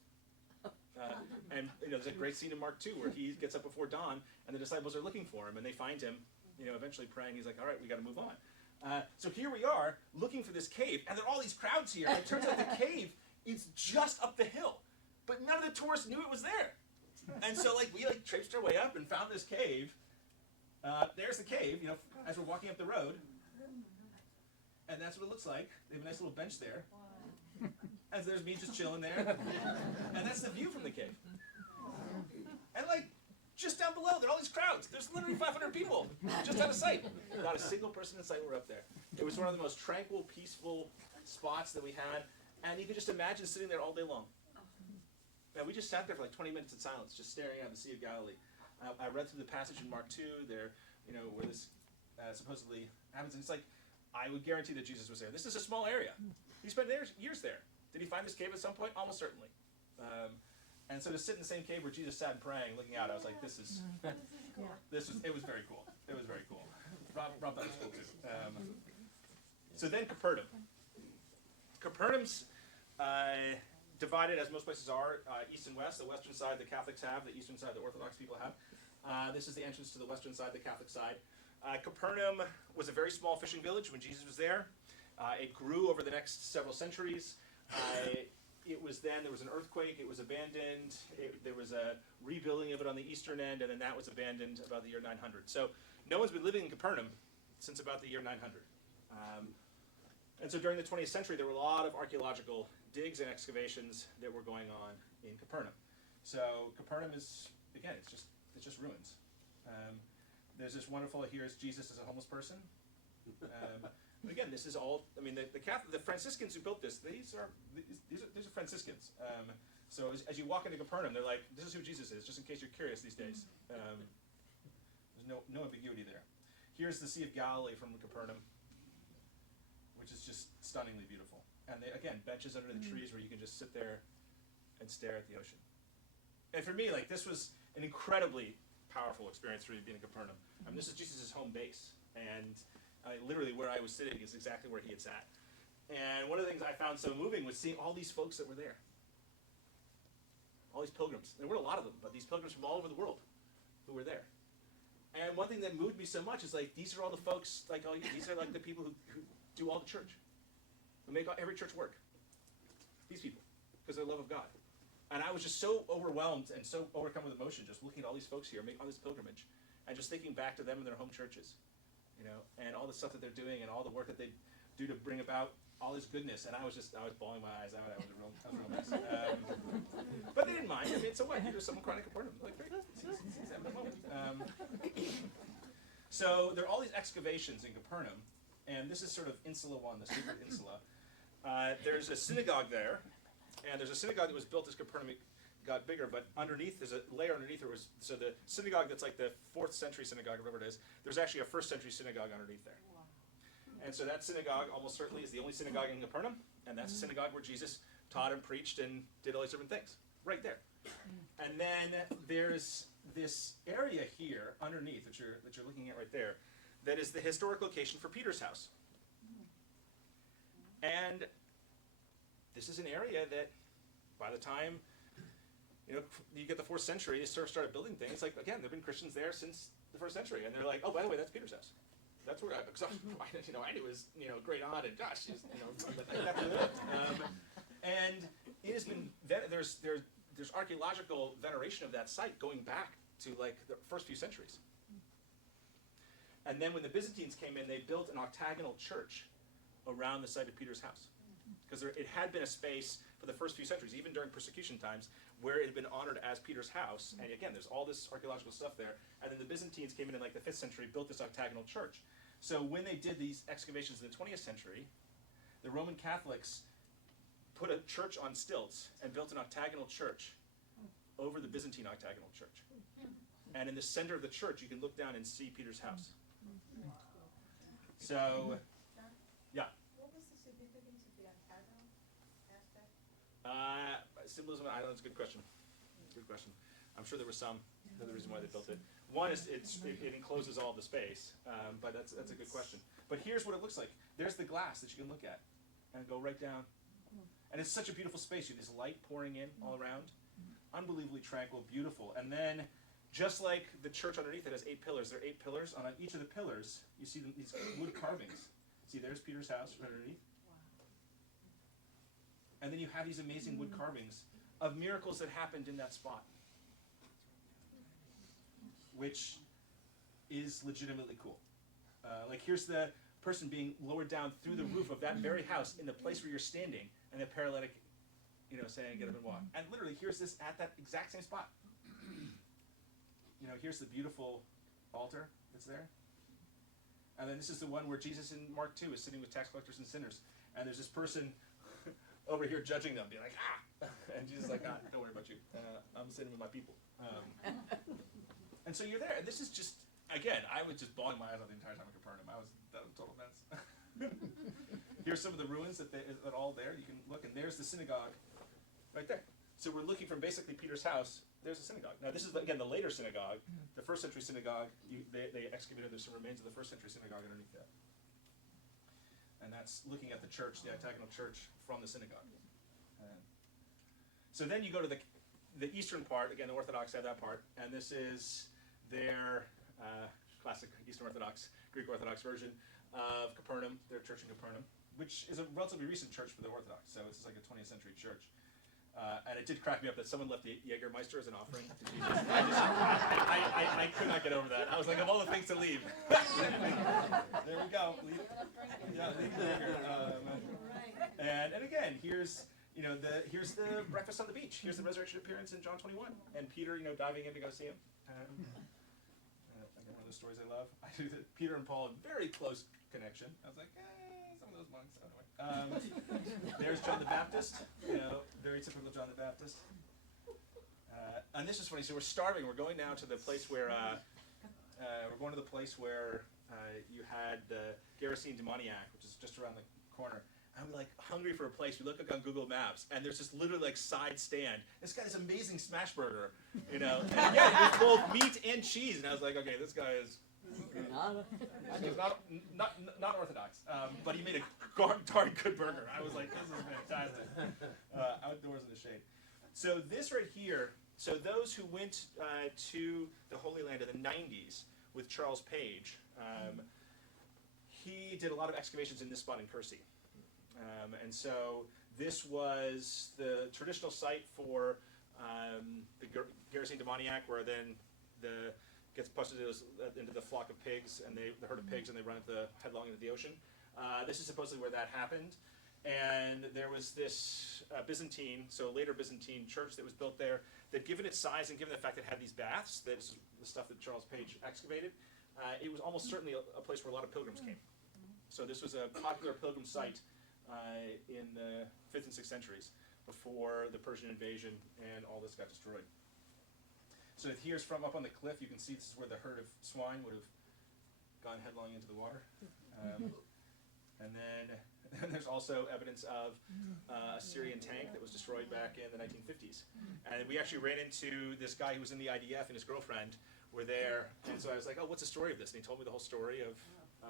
And there's a great scene in Mark 2 where he gets up before dawn and the disciples are looking for him and they find him, eventually praying. He's like, all right, we got to move on. So here we are looking for this cave, and there are all these crowds here. And it turns out the cave is just up the hill, but none of the tourists knew it was there. And so we traipsed our way up and found this cave. There's the cave, as we're walking up the road. And that's what it looks like. They have a nice little bench there. And there's me just chilling there. And that's the view from the cave. And just down below, there are all these crowds. There's literally 500 people just out of sight. Not a single person in sight were up there. It was one of the most tranquil, peaceful spots that we had. And you could just imagine sitting there all day long. And we just sat there for 20 minutes in silence, just staring at the Sea of Galilee. I read through the passage in Mark 2 there, where this supposedly happens. And it's I would guarantee that Jesus was there. This is a small area. He spent years there. Did he find this cave at some point? Almost certainly. And so to sit in the same cave where Jesus sat and praying, looking out, I was like, it was very cool. It was very cool. Rob thought it was cool too. So then Capernaum. Capernaum's divided, as most places are, east and west. The western side the Catholics have, the eastern side the Orthodox people have. This is the entrance to the western side, the Catholic side. Capernaum was a very small fishing village when Jesus was there. It grew over the next several centuries. There was an earthquake, it was abandoned, there was a rebuilding of it on the eastern end, and then that was abandoned about the year 900. So no one's been living in Capernaum since about the year 900. And so during the 20th century, there were a lot of archaeological digs and excavations that were going on in Capernaum. So Capernaum is, again, it's just ruins. There's this wonderful, here's Jesus as a homeless person. But again, this is all, the Franciscans who built this, these are Franciscans. So as you walk into Capernaum, they're like, this is who Jesus is, just in case you're curious these days. There's no ambiguity there. Here's the Sea of Galilee from Capernaum, which is just stunningly beautiful. And again, benches under the trees where you can just sit there and stare at the ocean. And for me, this was an incredibly powerful experience for me being in Capernaum. This is Jesus' home base. And literally where I was sitting is exactly where he had sat. And one of the things I found so moving was seeing all these folks that were there. All these pilgrims. There weren't a lot of them, but these pilgrims from all over the world who were there. And one thing that moved me so much is these are all the folks, these are the people who do all the church. Who make every church work. These people. Because of their love of God. And I was just so overwhelmed and so overcome with emotion just looking at all these folks here make all this pilgrimage. And just thinking back to them in their home churches. And all the stuff that they're doing and all the work that they do to bring about all this goodness. And I was bawling my eyes out. I was a real mess. But they didn't mind. So what? Here's someone crying in Capernaum. Great. He's having a moment. So there are all these excavations in Capernaum. And this is sort of Insula 1, the secret Insula. There's a synagogue there. And there's a synagogue that was built as Capernaum got bigger, but underneath, there's a layer underneath. So the synagogue that's the 4th century synagogue, or whatever it is, there's actually a 1st century synagogue underneath there. And so that synagogue almost certainly is the only synagogue in Capernaum, and that's a synagogue where Jesus taught and preached and did all these different things, right there. And then there's this area here underneath that you're looking at right there, that is the historic location for Peter's house. And this is an area that, by the time you get the 4th century, they started building things. Again, there have been Christians there since the first century. And they're like, oh, by the way, that's Peter's house. That's where because I knew his great aunt and gosh, she's, but that's really it. And it has been there's archaeological veneration of that site going back to like the first few centuries. And then when the Byzantines came in, they built an octagonal church around the site of Peter's house. Because it had been a space for the first few centuries, even during persecution times, where it had been honored as Peter's house. And again, there's all this archaeological stuff there. And then the Byzantines came in like the 5th century, built this octagonal church. So when they did these excavations in the 20th century, the Roman Catholics put a church on stilts and built an octagonal church over the Byzantine octagonal church. And in the center of the church, you can look down and see Peter's house. So, yeah. What was the significance of the octagonal aspect? Symbolism, I don't know, it's a good question. Good question. I'm sure there was some, another reason why they built it. One is it encloses all the space, but that's a good question. But here's what it looks like. There's the glass that you can look at and go right down. And it's such a beautiful space. You have this light pouring in all around. Unbelievably tranquil, beautiful. And then, just like the church underneath it has 8 pillars, there are 8 pillars. On each of the pillars, you see these wood carvings. See, there's Peter's house right underneath. And then you have these amazing wood carvings of miracles that happened in that spot, which is legitimately cool. Like here's the person being lowered down through the roof of that very house in the place where you're standing, and the paralytic, saying, get up and walk. And literally, here's this at that exact same spot. Here's the beautiful altar that's there. And then this is the one where Jesus in Mark 2 is sitting with tax collectors and sinners. And there's this person over here judging them, being like, ah! And Jesus is like, ah, don't worry about you. I'm sitting with my people. And so you're there. And this is just, again, I was just bawling my eyes out the entire time at Capernaum. That was a total mess. Here's some of the ruins that are all there. You can look, and there's the synagogue right there. So we're looking from basically Peter's house. There's a synagogue. Now this is, again, the later synagogue. The 1st century synagogue, they excavated, there's some remains of the 1st century synagogue underneath that. And that's looking at the church, the octagonal church, from the synagogue. So then you go to the eastern part. Again, the Orthodox have that part. And this is their classic Eastern Orthodox, Greek Orthodox version of Capernaum, their church in Capernaum, which is a relatively recent church for the Orthodox. So it's like a 20th century church. And it did crack me up that someone left the Jägermeister as an offering to Jesus. I could not get over that. I was like, of all the things to leave. There we go. Leave the Jäger. And again, here's the breakfast on the beach. Here's the resurrection appearance in John 21. And Peter, diving in to go see him. Again, one of those stories I love. Peter and Paul, very close connection. I was like, some of those monks. Anyway. There's John the Baptist. Very typical John the Baptist. And this is funny. So we're starving. We're going now to the place where you had the Gerasene demoniac, which is just around the corner. And we're like hungry for a place. We look on Google Maps, and there's this literally like side stand. It's got this amazing smash burger, And yeah, it was both meat and cheese. And I was like, okay, this guy is not orthodox, but he made a darn good burger. I was like, this is fantastic. Outdoors in the shade. So this right here. So those who went to the Holy Land in the 90s with Charles Page, he did a lot of excavations in this spot in Kersey. And so this was the traditional site for the Gerasene demoniac, where then gets pushed into the flock of pigs, and the herd of pigs, and they run headlong into the ocean. This is supposedly where that happened. And there was this later Byzantine church that was built there, that given its size and given the fact that it had these baths, that's the stuff that Charles Page excavated, it was almost certainly a place where a lot of pilgrims came. So this was a popular pilgrim site in the 5th and 6th centuries, before the Persian invasion and all this got destroyed. So here's from up on the cliff, you can see this is where the herd of swine would have gone headlong into the water. And then there's also evidence of a Syrian tank that was destroyed back in the 1950s. And we actually ran into this guy who was in the IDF, and his girlfriend were there. And so I was like, oh, what's the story of this? And he told me the whole story of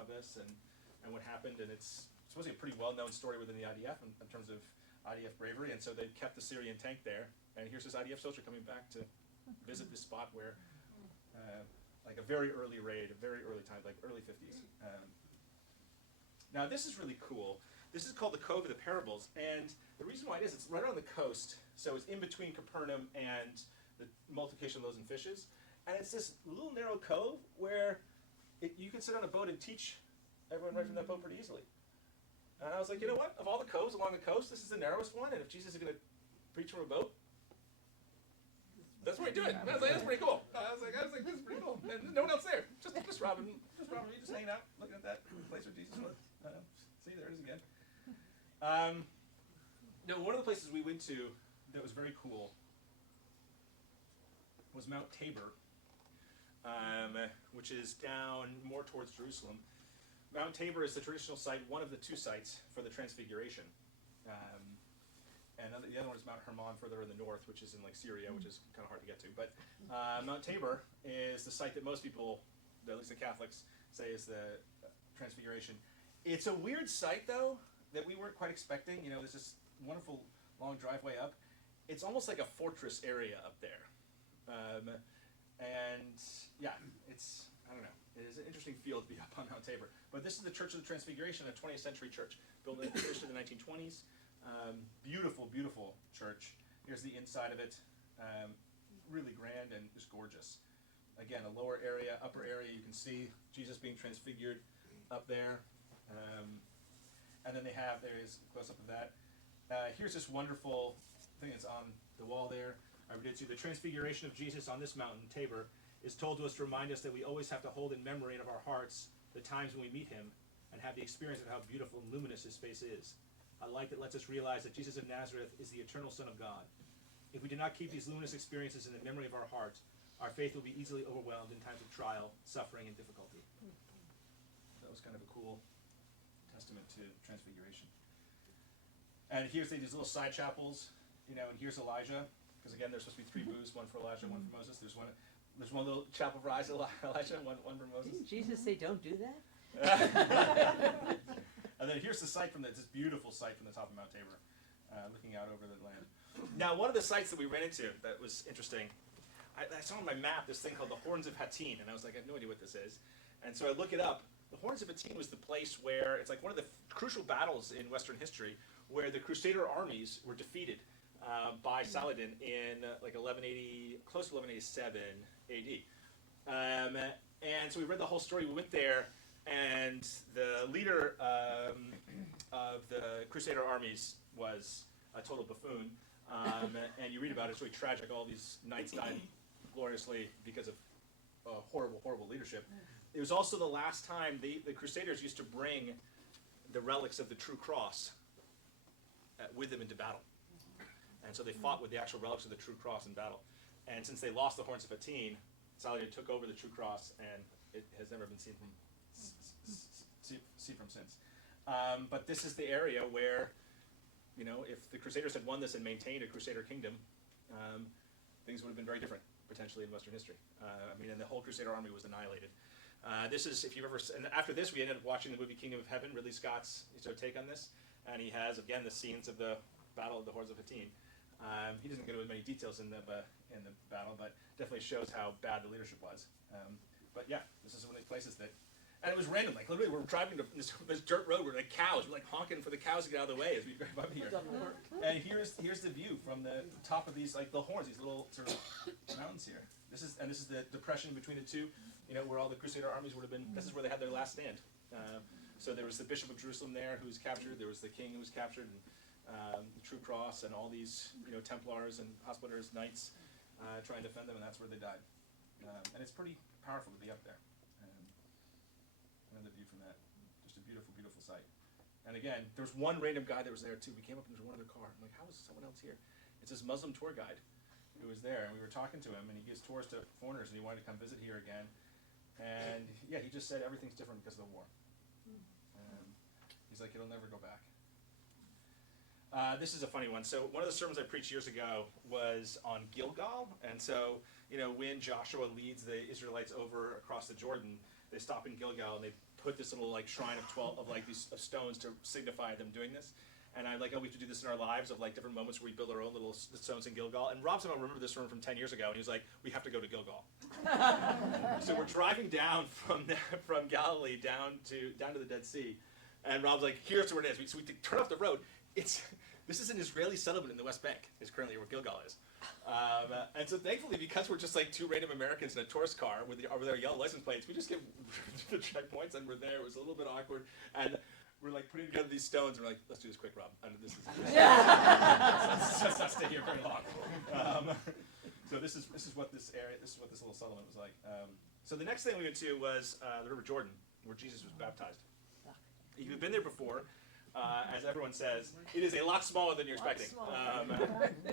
this and what happened. And it's supposedly a pretty well-known story within the IDF in terms of IDF bravery. And so they kept the Syrian tank there. And here's this IDF soldier coming back to visit this spot where like a very early raid, a very early time, like early 50s. Now this is really cool. This is called the Cove of the Parables, and the reason why it is, it's right on the coast, so it's in between Capernaum and the multiplication of loaves and fishes, and it's this little narrow cove where you can sit on a boat and teach everyone right from that boat pretty easily. And I was like, you know what? Of all the coves along the coast, this is the narrowest one, and if Jesus is going to preach from a boat, that's where he do it. And I was like, that's pretty cool. I was like, this is pretty cool. And no one else there, just Robin, me, just hanging out, looking at that place where Jesus was. See, there it is again. No, one of the places we went to that was very cool was Mount Tabor, which is down more towards Jerusalem. Mount Tabor is the traditional site, one of the two sites for the Transfiguration. And the other one is Mount Hermon further in the north, which is in like Syria, which is kind of hard to get to. But Mount Tabor is the site that most people, at least the Catholics, say is the Transfiguration. It's a weird site, though, that we weren't quite expecting. You know, there's this wonderful long driveway up. It's almost like a fortress area up there. And yeah, it's, I don't know, it is an interesting field to be up on Mount Tabor. But this is the Church of the Transfiguration, a 20th century church, built in the 1920s. Beautiful, beautiful church. Here's the inside of it. Really grand and just gorgeous. Again, a lower area, upper area, you can see Jesus being transfigured up there. And then there is a close-up of that. Here's this wonderful thing that's on the wall there. I read it to you. The transfiguration of Jesus on this mountain, Tabor, is told to us to remind us that we always have to hold in memory and of our hearts the times when we meet him and have the experience of how beautiful and luminous his face is. A light that lets us realize that Jesus of Nazareth is the eternal Son of God. If we do not keep these luminous experiences in the memory of our heart, our faith will be easily overwhelmed in times of trial, suffering, and difficulty. That was kind of a cool testament to Transfiguration. And here's these little side chapels, you know, and here's Elijah, because again, there's supposed to be 3 booths, one for Elijah, one for Moses. There's one little chapel for Elijah, one for Moses. Didn't Jesus say don't do that? And then here's the site this beautiful site from the top of Mount Tabor, looking out over the land. Now, one of the sites that we ran into that was interesting, I saw on my map this thing called the Horns of Hattin, and I was like, I have no idea what this is. And so I look it up. The Horns of Hattin was the place where, it's like one of the crucial battles in Western history, where the Crusader armies were defeated by Saladin in like 1180, close to 1187 AD. And so we read the whole story. We went there, and the leader of the Crusader armies was a total buffoon. And you read about it, it's really tragic. All these knights died gloriously because of horrible, horrible leadership. It was also the last time the Crusaders used to bring the relics of the true cross with them into battle. And so they fought with the actual relics of the true cross in battle. And since they lost the Horns of Hattin, Saladin took over the true cross, and it has never been seen from since. But this is the area where, you know, if the Crusaders had won this and maintained a Crusader kingdom, things would have been very different, potentially, in Western history. And the whole Crusader army was annihilated. This is, if you've ever, and after this, we ended up watching the movie Kingdom of Heaven, Ridley Scott's take on this, and he has, again, the scenes of the Battle of the Horns of Hattin. He doesn't get into many details in the battle, but definitely shows how bad the leadership was. But yeah, this is one of the places that, and it was random. Like literally, we're driving to this dirt road where like cows, we're like honking for the cows to get out of the way as we drive up here. And here's the view from the top of these like the horns, these little sort of mountains here. This is the depression between the two, you know, where all the Crusader armies would have been. This is where they had their last stand. So there was the Bishop of Jerusalem there who was captured. There was the king who was captured. And, the True Cross and all these, you know, Templars and Hospitallers, knights, trying to defend them, and that's where they died. And it's pretty powerful to be up there. Another view from that, just a beautiful, beautiful sight. And again, there was one random guy that was there too. We came up and there was one other car. I'm like, how is someone else here? It's this Muslim tour guide who was there, and we were talking to him, and he gives tours to foreigners, and he wanted to come visit here again. And yeah, he just said everything's different because of the war. He's like, it'll never go back. This is a funny one. So one of the sermons I preached years ago was on Gilgal. And so, you know, when Joshua leads the Israelites over across the Jordan, they stop in Gilgal and they put this little like shrine of 12 of like these of stones to signify them doing this. And I'm like, oh, we have to do this in our lives of like different moments where we build our own little stones in Gilgal. And Rob somehow remembered this from 10 years ago, and he was like, we have to go to Gilgal. So we're driving down from Galilee down to the Dead Sea, and Rob's like, here's where it is. So we turn off the road. This is an Israeli settlement in the West Bank, is currently where Gilgal is. And so thankfully, because we're just like two random Americans in a tourist car with our yellow license plates, we just get to the checkpoints, and we're there. It was a little bit awkward, and we're like putting together these stones, and we're like, let's do this quick, Rob. And this is let's not stay here very long. So this is what this little settlement was like. So the next thing we went to was the River Jordan, where Jesus was baptized. If you've been there before, as everyone says, it is a lot smaller than you're expecting.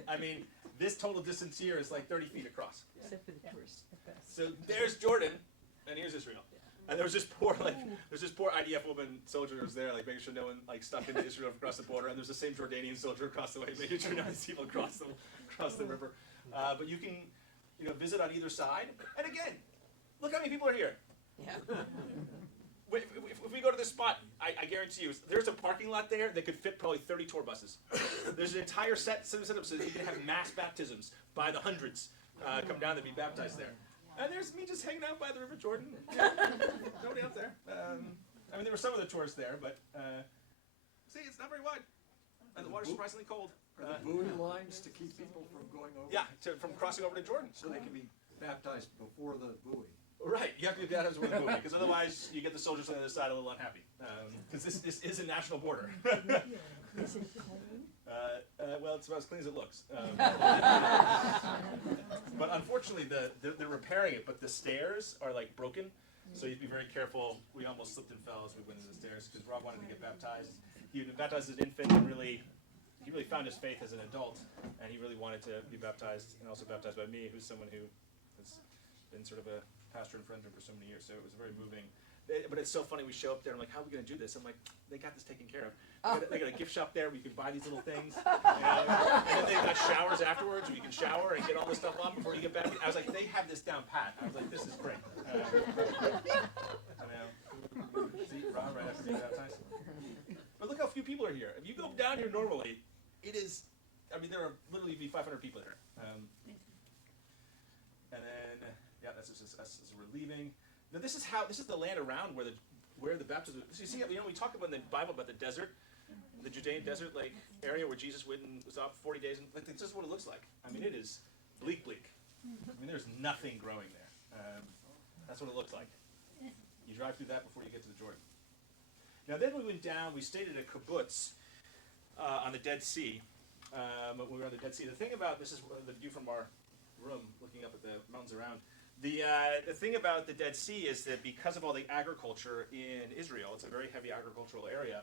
I mean, this total distance here is like 30 feet across. Except for the tourists. So there's Jordan, and here's Israel. And there was this poor IDF woman soldier who was there, like making sure no one like stuck into Israel across the border. And there's the same Jordanian soldier across the way, making sure none of these people cross the river. But you can, visit on either side. And again, look how many people are here. Yeah. If we go to this spot, I guarantee you, there's a parking lot there that could fit probably 30 tour buses. There's an entire set up so that you can have mass baptisms by the hundreds come down to be baptized there. And there's me just hanging out by the River Jordan. Nobody else there. I mean, there were some of the tourists there, but see, it's not very wide. And the water's surprisingly cold. Are the buoy lines to keep people from going over? Yeah, from crossing over to Jordan. So they can be baptized before the buoy. Right, you have to be baptized with a buoy, because otherwise you get the soldiers on the other side a little unhappy. Because this is a national border. Well, it's about as clean as it looks. But unfortunately, they're repairing it, but the stairs are like broken, so you have to be very careful. We almost slipped and fell as we went into the stairs because Rob wanted to get baptized. He had been baptized as an infant, and he really found his faith as an adult, and he really wanted to be baptized, and also baptized by me, who's someone who has been sort of a pastor and friend for so many years. So it was very moving. But it's so funny, we show up there, I'm like, how are we going to do this? I'm like, they got this taken care of. They got a gift shop there where you can buy these little things. And then they've got showers afterwards where you can shower and get all this stuff on before you get back. I was like, they have this down pat. I was like, this is great. See, Ron, right after being baptized. But look how few people are here. If you go down here normally, there are literally 500 people here. And then, that's just us as we're leaving. Now this is the land around where the baptism. So you see, we talk about in the Bible about the desert, the Judean desert like area where Jesus went and was out 40 days, and like this is what it looks like. I mean, it is bleak. I mean, there's nothing growing there. That's what it looks like. You drive through that before you get to the Jordan. Now then we went down. We stayed at a kibbutz on the Dead Sea. When we were on the Dead Sea, the thing about this is the view from our room, looking up at the mountains around. The thing about the Dead Sea is that because of all the agriculture in Israel, it's a very heavy agricultural area,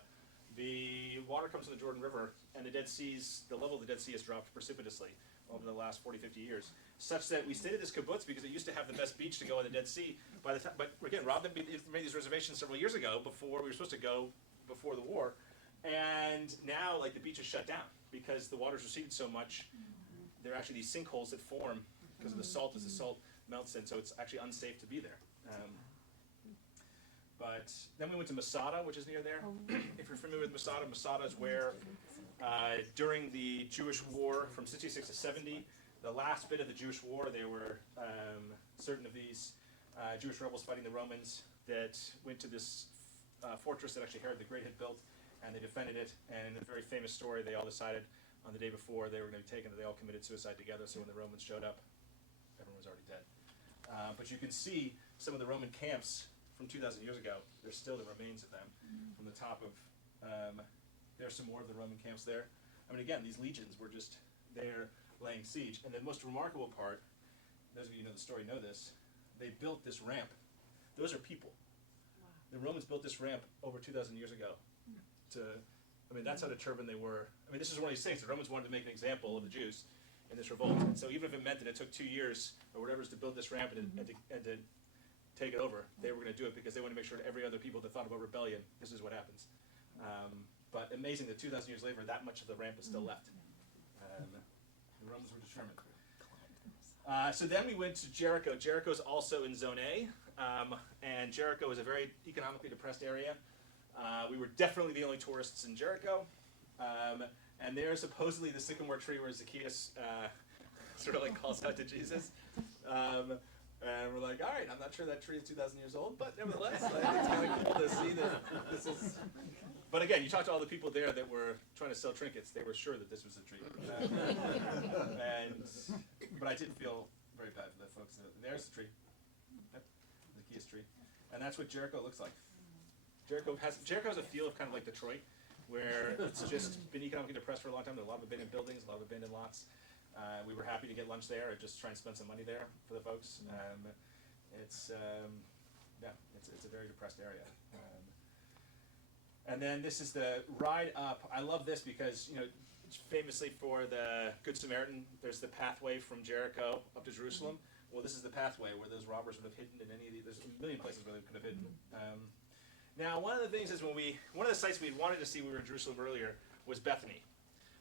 the water comes from the Jordan River, and the level of the Dead Sea has dropped precipitously over the last 40, 50 years, such that we stayed at this kibbutz because it used to have the best beach to go in the Dead Sea. But again, Rob made these reservations several years ago before we were supposed to go before the war, and now like the beach is shut down because the water's receded so much. There are actually these sinkholes that form because of the salt as the salt melts in, so it's actually unsafe to be there. But then we went to Masada, which is near there. If you're familiar with Masada, Masada is where during the Jewish war from 66 to 70, the last bit of the Jewish war, there were certain of these Jewish rebels fighting the Romans that went to this fortress that actually Herod the Great had built, and they defended it. And in a very famous story, they all decided on the day before they were going to be taken that they all committed suicide together, so when the Romans showed up, everyone was already dead. But you can see some of the Roman camps from 2,000 years ago. There's still the remains of them from the top of, there's some more of the Roman camps there. I mean, again, these legions were just there laying siege. And the most remarkable part, those of you who know the story know this, they built this ramp. Those are people. Wow. The Romans built this ramp over 2,000 years ago. That's how determined they were. I mean, this is one of these things. The Romans wanted to make an example of the Jews in this revolt. And so even if it meant that it took 2 years or whatever to build this ramp and to take it over, they were going to do it because they wanted to make sure that every other people that thought about rebellion, this is what happens. But amazing that 2,000 years later, that much of the ramp is still left. The Romans were determined. So then we went to Jericho. Jericho is also in Zone A, and Jericho is a very economically depressed area. We were definitely the only tourists in Jericho. And there's supposedly the sycamore tree where Zacchaeus sort of like calls out to Jesus. And we're like, all right, I'm not sure that tree is 2,000 years old, but nevertheless, like, it's kind of cool to see that this is. But again, you talk to all the people there that were trying to sell trinkets; they were sure that this was a tree. But I didn't feel very bad for the folks. There's the tree, yep, the Zacchaeus tree, and that's what Jericho looks like. Jericho has a feel of kind of like Detroit, where it's just been economically depressed for a long time. There are a lot of abandoned buildings, a lot of abandoned lots. We were happy to get lunch there, and just try and spend some money there for the folks. It's a very depressed area. And then this is the ride up. I love this because, famously for the Good Samaritan, there's the pathway from Jericho up to Jerusalem. Well, this is the pathway where those robbers would have hidden in any of these. There's a million places where they could have hidden. Now, one of the things is one of the sites we wanted to see when we were in Jerusalem earlier was Bethany.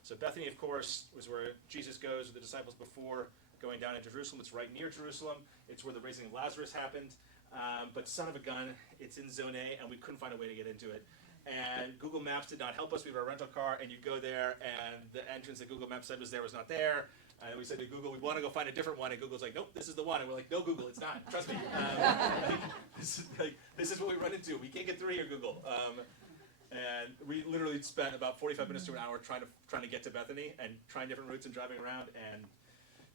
So Bethany, of course, was where Jesus goes with the disciples before going down into Jerusalem. It's right near Jerusalem. It's where the raising of Lazarus happened. But son of a gun, it's in Zone A, and we couldn't find a way to get into it. And Google Maps did not help us. We have a rental car, and you go there, and the entrance that Google Maps said was not there. And we said to Google, we want to go find a different one. And Google's like, nope, this is the one. And we're like, no, Google, it's not. Trust me. This is what we run into. We can't get through here, Google. And we literally spent about 45 minutes to an hour trying to get to Bethany and trying different routes and driving around. And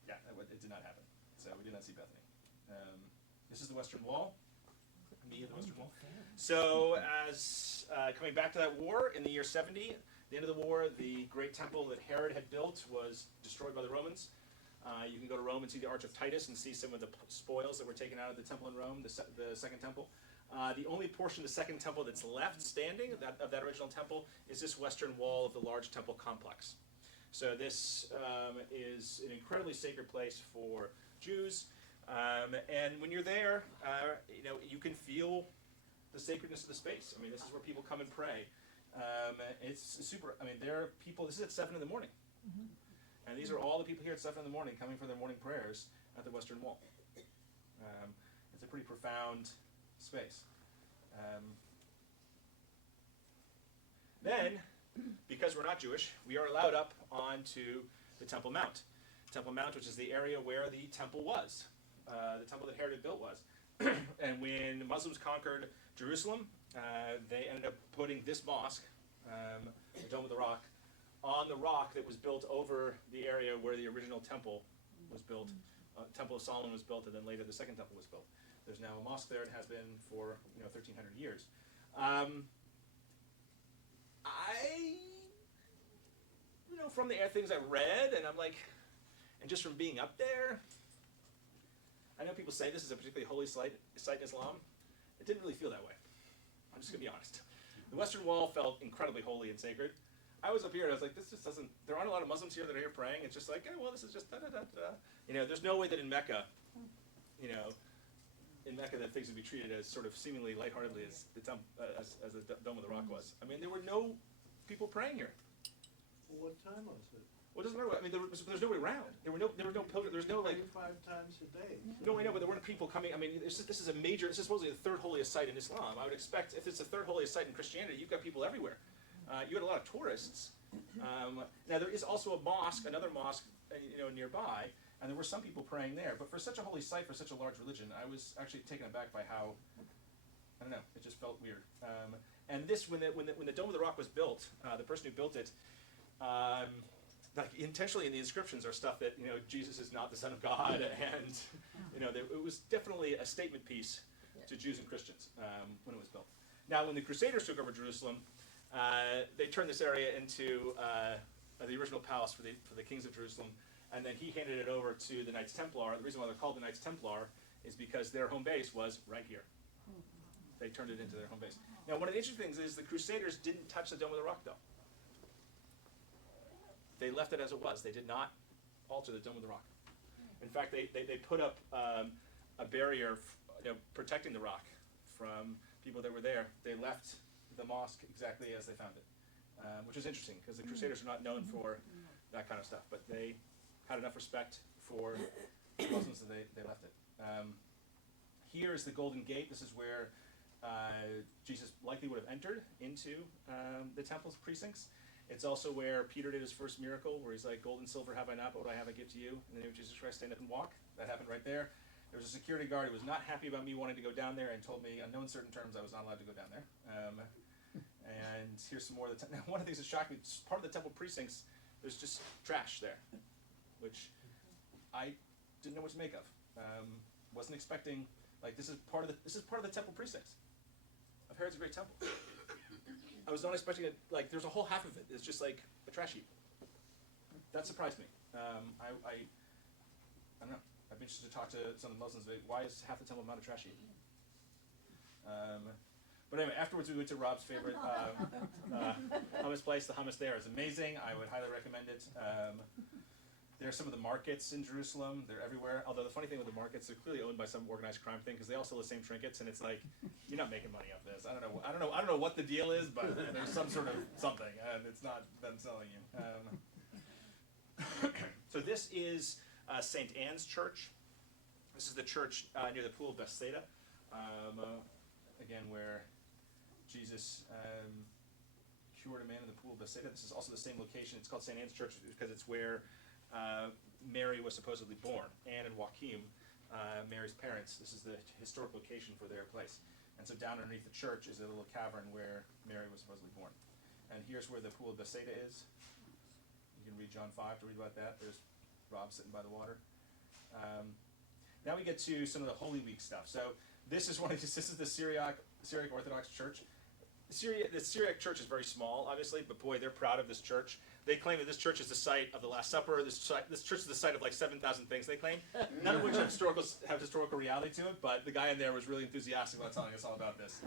yeah, it did not happen. So we did not see Bethany. This is the Western Wall. Me and the Western Wall. So as coming back to that war in the year 70, the end of the war, the great temple that Herod had built was destroyed by the Romans. You can go to Rome and see the Arch of Titus and see some of the spoils that were taken out of the temple in Rome, the Second Temple. The only portion of the Second Temple that's left standing of that original temple is this western wall of the large temple complex. So this is an incredibly sacred place for Jews. And when you're there, you can feel the sacredness of the space. I mean, this is where people come and pray. It's super. I mean, there are people. This is at 7 in the morning, and these are all the people here at 7 in the morning coming for their morning prayers at the Western Wall. It's a pretty profound space. Then, because we're not Jewish, we are allowed up onto the Temple Mount. Temple Mount, which is the area where the temple was. The temple that Herod had built was. And when Muslims conquered Jerusalem, they ended up putting this mosque, the Dome of the Rock, on the rock that was built over the area where the original temple was built. Temple of Solomon was built, and then later the Second Temple was built. There's now a mosque there and has been for 1,300 years. From the things I read, and I'm like, and just from being up there, I know people say this is a particularly holy site in Islam. It didn't really feel that way. I'm just going to be honest. The Western Wall felt incredibly holy and sacred. I was up here and I was like, this just doesn't, there aren't a lot of Muslims here that are here praying. It's just like, this is just da-da-da-da. There's no way that in Mecca, that things would be treated as sort of seemingly lightheartedly as the Dome of the Rock was. I mean, there were no people praying here. Well, what time was it? Well, it doesn't matter. I mean, there's nobody around. There were no pilgrims. There's no like. 35 times a day. No, I know, but there weren't people coming. I mean, this is a major. This is supposedly the third holiest site in Islam. I would expect if it's the third holiest site in Christianity, you've got people everywhere. You had a lot of tourists. Now there is also a mosque, another mosque, nearby, and there were some people praying there. But for such a holy site, for such a large religion, I was actually taken aback by how. I don't know. It just felt weird. And this, when the Dome of the Rock was built, the person who built it. Like intentionally in the inscriptions are stuff that Jesus is not the Son of God, and it was definitely a statement piece to Jews and Christians when it was built. Now, when the Crusaders took over Jerusalem, they turned this area into the original palace for the kings of Jerusalem, and then he handed it over to the Knights Templar. The reason why they're called the Knights Templar is because their home base was right here. They turned it into their home base. Now, one of the interesting things is the Crusaders didn't touch the Dome of the Rock, though. They left it as it was. They did not alter the Dome of the Rock. In fact, they put up a barrier protecting the rock from people that were there. They left the mosque exactly as they found it, which is interesting because the Crusaders are not known for that kind of stuff, but they had enough respect for Muslims that they left it. Here is the Golden Gate. This is where Jesus likely would have entered into the temple's precincts. It's also where Peter did his first miracle, where he's like, gold and silver have I not, but what I have I give to you. In the name of Jesus Christ, stand up and walk. That happened right there. There was a security guard who was not happy about me wanting to go down there and told me on no uncertain terms I was not allowed to go down there. And here's some more of the now, one of the things that shocked me, part of the temple precincts, there's just trash there, which I didn't know what to make of. Wasn't expecting, like, this is part of the temple precincts of Herod's Great Temple. I was not expecting it. Like, there's a whole half of it is just like a trash heap. That surprised me. I don't know. I'd be interested to talk to some of the Muslims. Why is half the temple not a trash heap? But anyway, afterwards we went to Rob's favorite hummus place. The hummus there is amazing. I would highly recommend it. There are some of the markets in Jerusalem. They're everywhere. Although the funny thing with the markets, they're clearly owned by some organized crime thing because they all sell the same trinkets, and it's like, you're not making money off this. I don't know what the deal is, but there's some sort of something, and it's not them selling you. So this is St. Anne's Church. This is the church near the Pool of Bethsaida. Again, where Jesus cured a man in the Pool of Bethsaida. This is also the same location. It's called St. Anne's Church because it's where Mary was supposedly born. Anne and Joachim, Mary's parents. This is the historic location for their place. And so down underneath the church is a little cavern where Mary was supposedly born. And here's where the Pool of Bethsaida is. You can read John 5 to read about that. There's Rob sitting by the water. Now we get to some of the Holy Week stuff. So this is this is the Syriac Orthodox Church. The Syriac church is very small, obviously, but boy, they're proud of this church. They claim that this church is the site of the Last Supper. This church is the site of like 7,000 things, they claim, none of which have historical reality to it, but the guy in there was really enthusiastic about telling us all about this.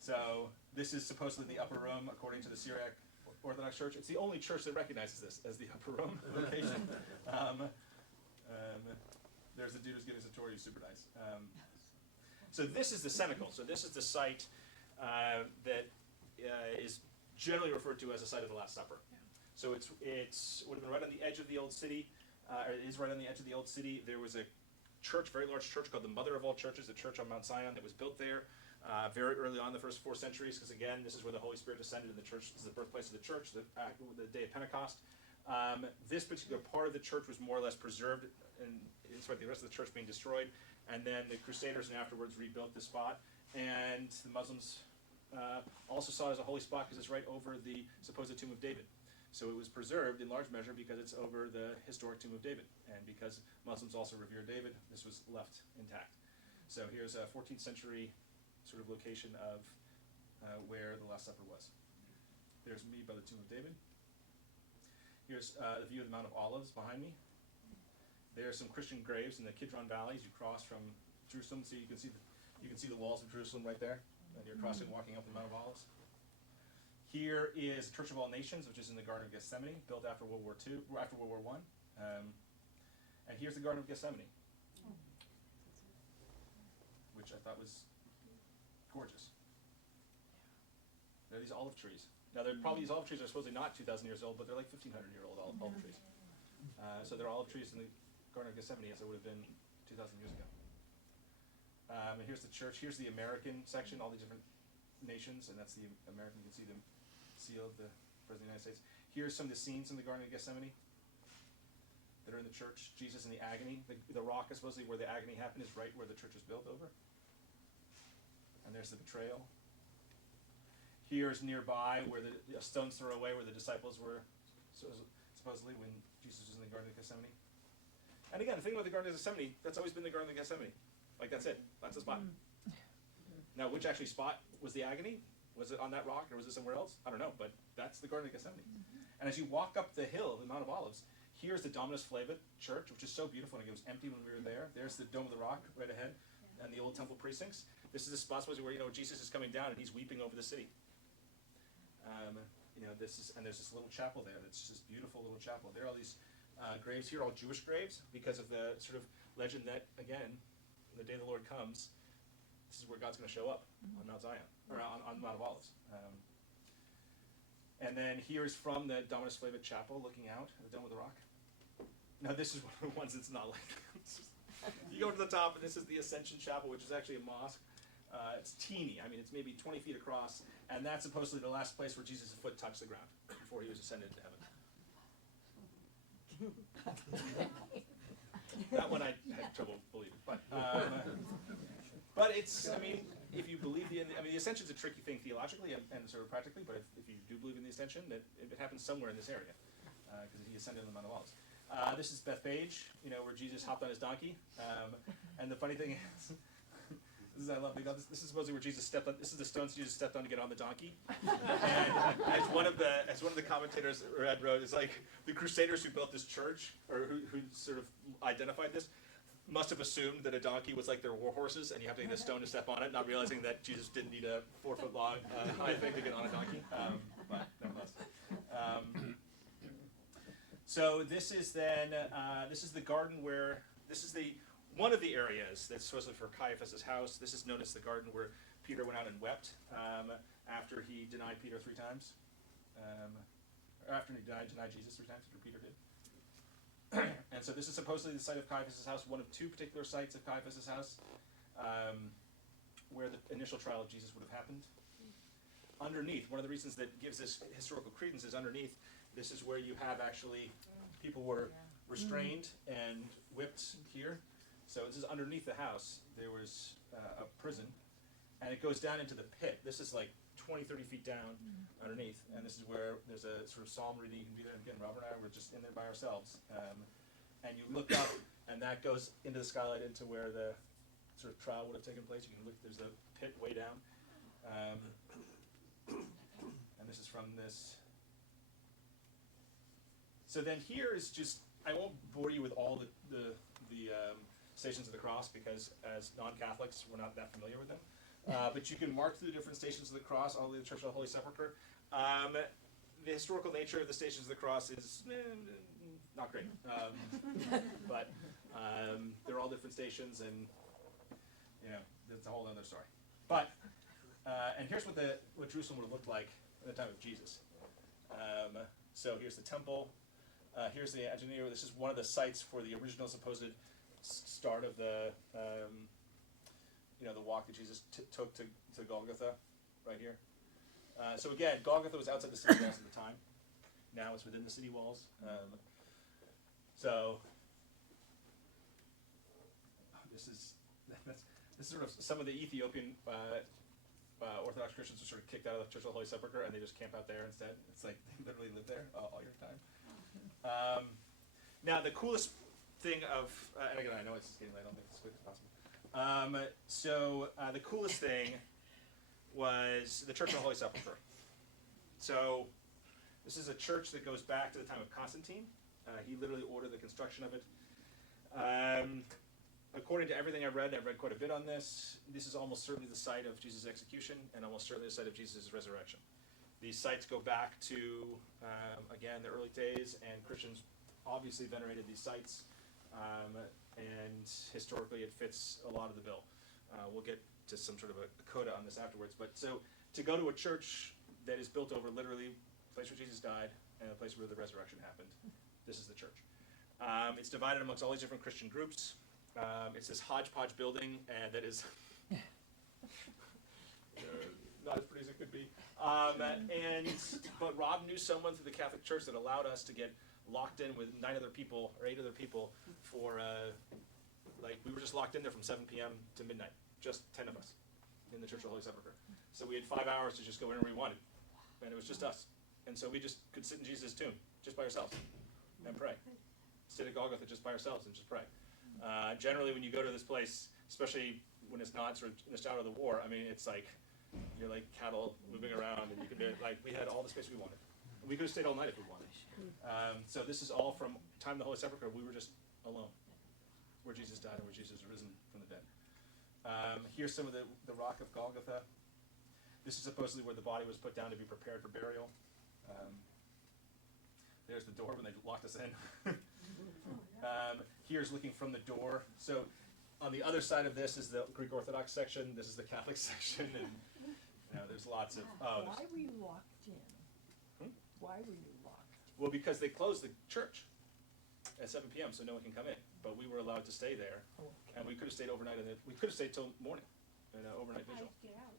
So this is supposedly the upper room, according to the Syriac Orthodox Church. It's the only church that recognizes this as the upper room location. There's the dude who's giving us a tour. He's super nice. So this is the cenacle. So this is the site that is generally referred to as the site of the Last Supper. So it would have been right on the edge of the old city. It is right on the edge of the old city. There was a church, very large church called the Mother of All Churches, a church on Mount Zion that was built there very early on in the first 4 centuries, because again, this is where the Holy Spirit descended in the church. This is the birthplace of the church, the day of Pentecost. This particular part of the church was more or less preserved, and despite the rest of the church being destroyed. And then the Crusaders and afterwards rebuilt the spot. And the Muslims also saw it as a holy spot because it's right over the supposed tomb of David. So it was preserved in large measure because it's over the historic tomb of David. And because Muslims also revere David, this was left intact. So here's a 14th century sort of location of where the Last Supper was. There's me by the tomb of David. Here's the view of the Mount of Olives behind me. There are some Christian graves in the Kidron Valley as you cross from Jerusalem. So you can see the walls of Jerusalem right there, and you're crossing, walking up the Mount of Olives. Here is Church of All Nations, which is in the Garden of Gethsemane, built after World War I. And here's the Garden of Gethsemane, which I thought was gorgeous. There are these olive trees. Now, these olive trees are supposedly not 2,000 years old, but they're like 1,500-year-old olive trees. So they're olive trees in the Garden of Gethsemane as it would have been 2,000 years ago. And here's the church. Here's the American section, all the different nations, and that's the American. You can see the seal of the President of the United States. Here's some of the scenes in the Garden of Gethsemane that are in the church. Jesus in the agony. The rock is supposedly where the agony happened is right where the church was built over. And there's the betrayal. Here's nearby where the stone's thrown away where the disciples were supposedly when Jesus was in the Garden of Gethsemane. And again, the thing about the Garden of Gethsemane, that's always been the Garden of Gethsemane. Like, that's it. That's the spot. Now, which actually spot was the agony? Was it on that rock, or was it somewhere else? I don't know, but that's the Garden of Gethsemane. And as you walk up the hill, the Mount of Olives, here's the Dominus Flevit Church, which is so beautiful, and it was empty when we were there. There's the Dome of the Rock right ahead, and the old temple precincts. This is the spot where, Jesus is coming down, and he's weeping over the city. And there's this little chapel there. It's this beautiful little chapel. There are all these graves here, all Jewish graves, because of the sort of legend that, again, when the day the Lord comes, this is where God's going to show up on Mount Zion, or on Mount of Olives. And then here's from the Dominus Flevit Chapel, looking out at the Dome of the Rock. Now this is one of the ones that's not like this. You go to the top, and this is the Ascension Chapel, which is actually a mosque. It's teeny. I mean, it's maybe 20 feet across, and that's supposedly the last place where Jesus' foot touched the ground before he was ascended into heaven. That one I had trouble believing, but it's. I mean, if you believe the ascension's a tricky thing theologically and sort of practically. But if you do believe in the ascension, that it happens somewhere in this area, because he ascended on the Mount of Olives. This is Bethphage, where Jesus hopped on his donkey. And the funny thing is, I love this is supposedly where Jesus stepped on. This is the stones Jesus stepped on to get on the donkey. And as one of the commentators wrote, it's like the Crusaders who built this church, or who sort of identified this, must have assumed that a donkey was like their war horses, and you have to need a stone to step on it, not realizing that Jesus didn't need a 4-foot long high thing to get on a donkey. But nonetheless. So this is then this is the garden where this is one of the areas that's supposedly for Caiaphas' house. This is known as the garden where Peter went out and wept after he denied Peter 3 times, or after he denied Jesus 3 times, after Peter did. And so this is supposedly the site of Caiaphas' house, one of 2 particular sites of Caiaphas' house, where the initial trial of Jesus would have happened. Underneath, one of the reasons that gives this historical credence is underneath. This is where you have actually people were restrained and whipped here. So this is underneath the house. There was a prison, and it goes down into the pit. This is like 20, 30 feet down underneath, and this is where there's a sort of psalm reading. You can do that again. Robert and I were just in there by ourselves, and you look up, and that goes into the skylight into where the sort of trial would have taken place. You can look. There's a pit way down, and this is from this. So then here is just. I won't bore you with all the Stations of the Cross, because as non-Catholics, we're not that familiar with them. But you can mark through the different Stations of the Cross, all the Church of the Holy Sepulchre. The historical nature of the Stations of the Cross is not great. But they're all different stations, and that's a whole other story. But and here's what Jerusalem would have looked like at the time of Jesus. So here's the temple. Here's the Agenio. This is one of the sites for the original supposed start of the walk that Jesus took to Golgotha, right here. So again, Golgotha was outside the city walls at the time. Now it's within the city walls. So this is sort of some of the Ethiopian Orthodox Christians are sort of kicked out of the Church of the Holy Sepulchre, and they just camp out there instead. It's like they literally live there all your time. Now the coolest thing and again, I know it's getting late. I'll make this as quick as possible. So the coolest thing was the Church of the Holy Sepulchre. So this is a church that goes back to the time of Constantine. He literally ordered the construction of it. According to everything I've read quite a bit on this. This is almost certainly the site of Jesus' execution, and almost certainly the site of Jesus' resurrection. These sites go back to, again, the early days, and Christians obviously venerated these sites, and historically it fits a lot of the bill. We'll get to some sort of a coda on this afterwards. But so to go to a church that is built over literally the place where Jesus died and the place where the resurrection happened, this is the church. It's divided amongst all these different Christian groups. It's this hodgepodge building, and that is not as pretty as it could be. But Rob knew someone through the Catholic Church that allowed us to get locked in with 9 other people or 8 other people for we were just locked in there from 7 p.m. to midnight, just 10 of us in the Church of the Holy Sepulchre. So we had 5 hours to just go wherever we wanted, and it was just us. And so we just could sit in Jesus' tomb just by ourselves and pray. Sit at Golgotha just by ourselves and just pray. Generally, when you go to this place, especially when it's not sort of just out of the war, I mean, it's like you're like cattle moving around, and you can be like, we had all the space we wanted. We could have stayed all night if we wanted. So this is all from time of the Holy Sepulchre. We were just alone, where Jesus died and where Jesus was risen from the dead. Here's some of the rock of Golgotha. This is supposedly where the body was put down to be prepared for burial. There's the door when they locked us in. Here's looking from the door. So on the other side of this is the Greek Orthodox section. This is the Catholic section, and there's lots of. Why were you locked in? Why were you locked? Well, because they closed the church at 7 p.m., so no one can come in. But we were allowed to stay there, and we could have stayed overnight. We could have stayed till morning, an overnight vigil. How'd you get out?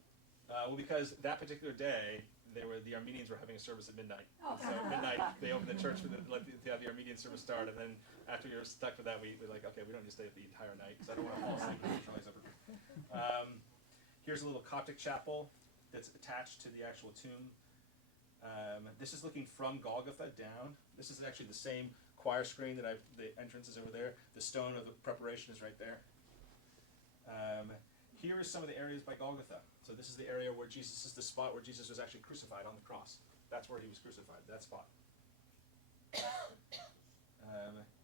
Well, because that particular day, the Armenians were having a service at midnight. And so at midnight, they opened the church let the Armenian service start, and then after we were stuck with that, we're like, okay, we don't need to stay up the entire night, because I don't want to fall asleep with the Church of Holy Sepulchre. Here's a little Coptic chapel that's attached to the actual tomb. This is looking from Golgotha down. This is actually the same choir screen the entrance is over there. The stone of the preparation is right there. Here is some of the areas by Golgotha. So this is the area where this is the spot where Jesus was actually crucified on the cross. That's where he was crucified, that spot.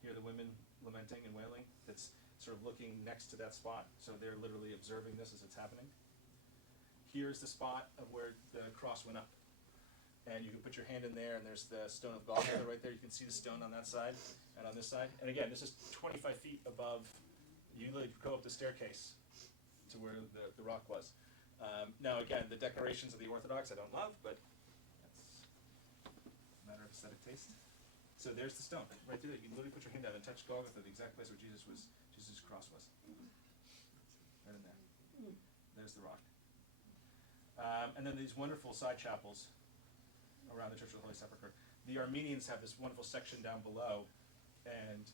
Here are the women lamenting and wailing. That's sort of looking next to that spot. So they're literally observing this as it's happening. Here's the spot of where the cross went up. And you can put your hand in there, and there's the stone of Golgotha right there. You can see the stone on that side and on this side. And again, this is 25 feet above. You literally go up the staircase to where the rock was. Now again, the decorations of the Orthodox I don't love, but that's a matter of aesthetic taste. So there's the stone, right there. You can literally put your hand down and touch Golgotha, the exact place where Jesus' cross was. Right in there. There's the rock. And then these wonderful side chapels around the Church of the Holy Sepulchre. The Armenians have this wonderful section down below, and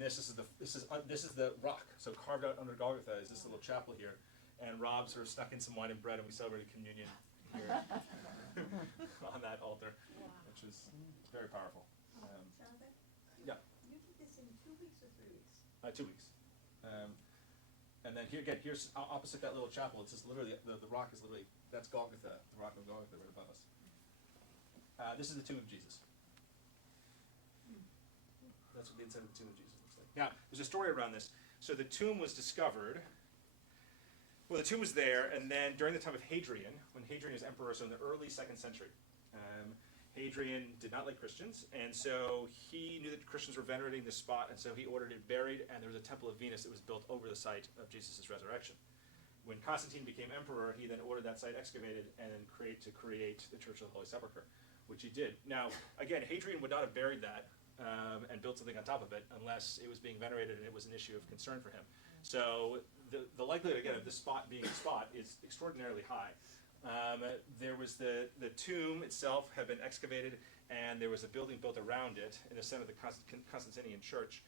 this is the rock. So carved out under Golgotha is this little chapel here. And Rob sort of stuck in some wine and bread, and we celebrated communion here on that altar, which was very powerful. Jonathan? Yeah. You did this in 2 weeks or 3 weeks? 2 weeks. And then here's opposite that little chapel. It's just literally, the rock is literally, that's Golgotha, the rock of Golgotha right above us. This is the tomb of Jesus. That's what the inside of the tomb of Jesus looks like. Now, there's a story around this. So the tomb was discovered. Well, the tomb was there, and then during the time of Hadrian, when Hadrian was emperor, so in the early 2nd century, Hadrian did not like Christians, and so he knew that Christians were venerating this spot, and so he ordered it buried, and there was a temple of Venus that was built over the site of Jesus' resurrection. When Constantine became emperor, he then ordered that site excavated and then create the Church of the Holy Sepulchre, which he did. Now, again, Hadrian would not have buried that and built something on top of it unless it was being venerated and it was an issue of concern for him. So the likelihood, again, of this spot being a spot is extraordinarily high. There was the tomb itself had been excavated, and there was a building built around it in the center of the Constantinian church.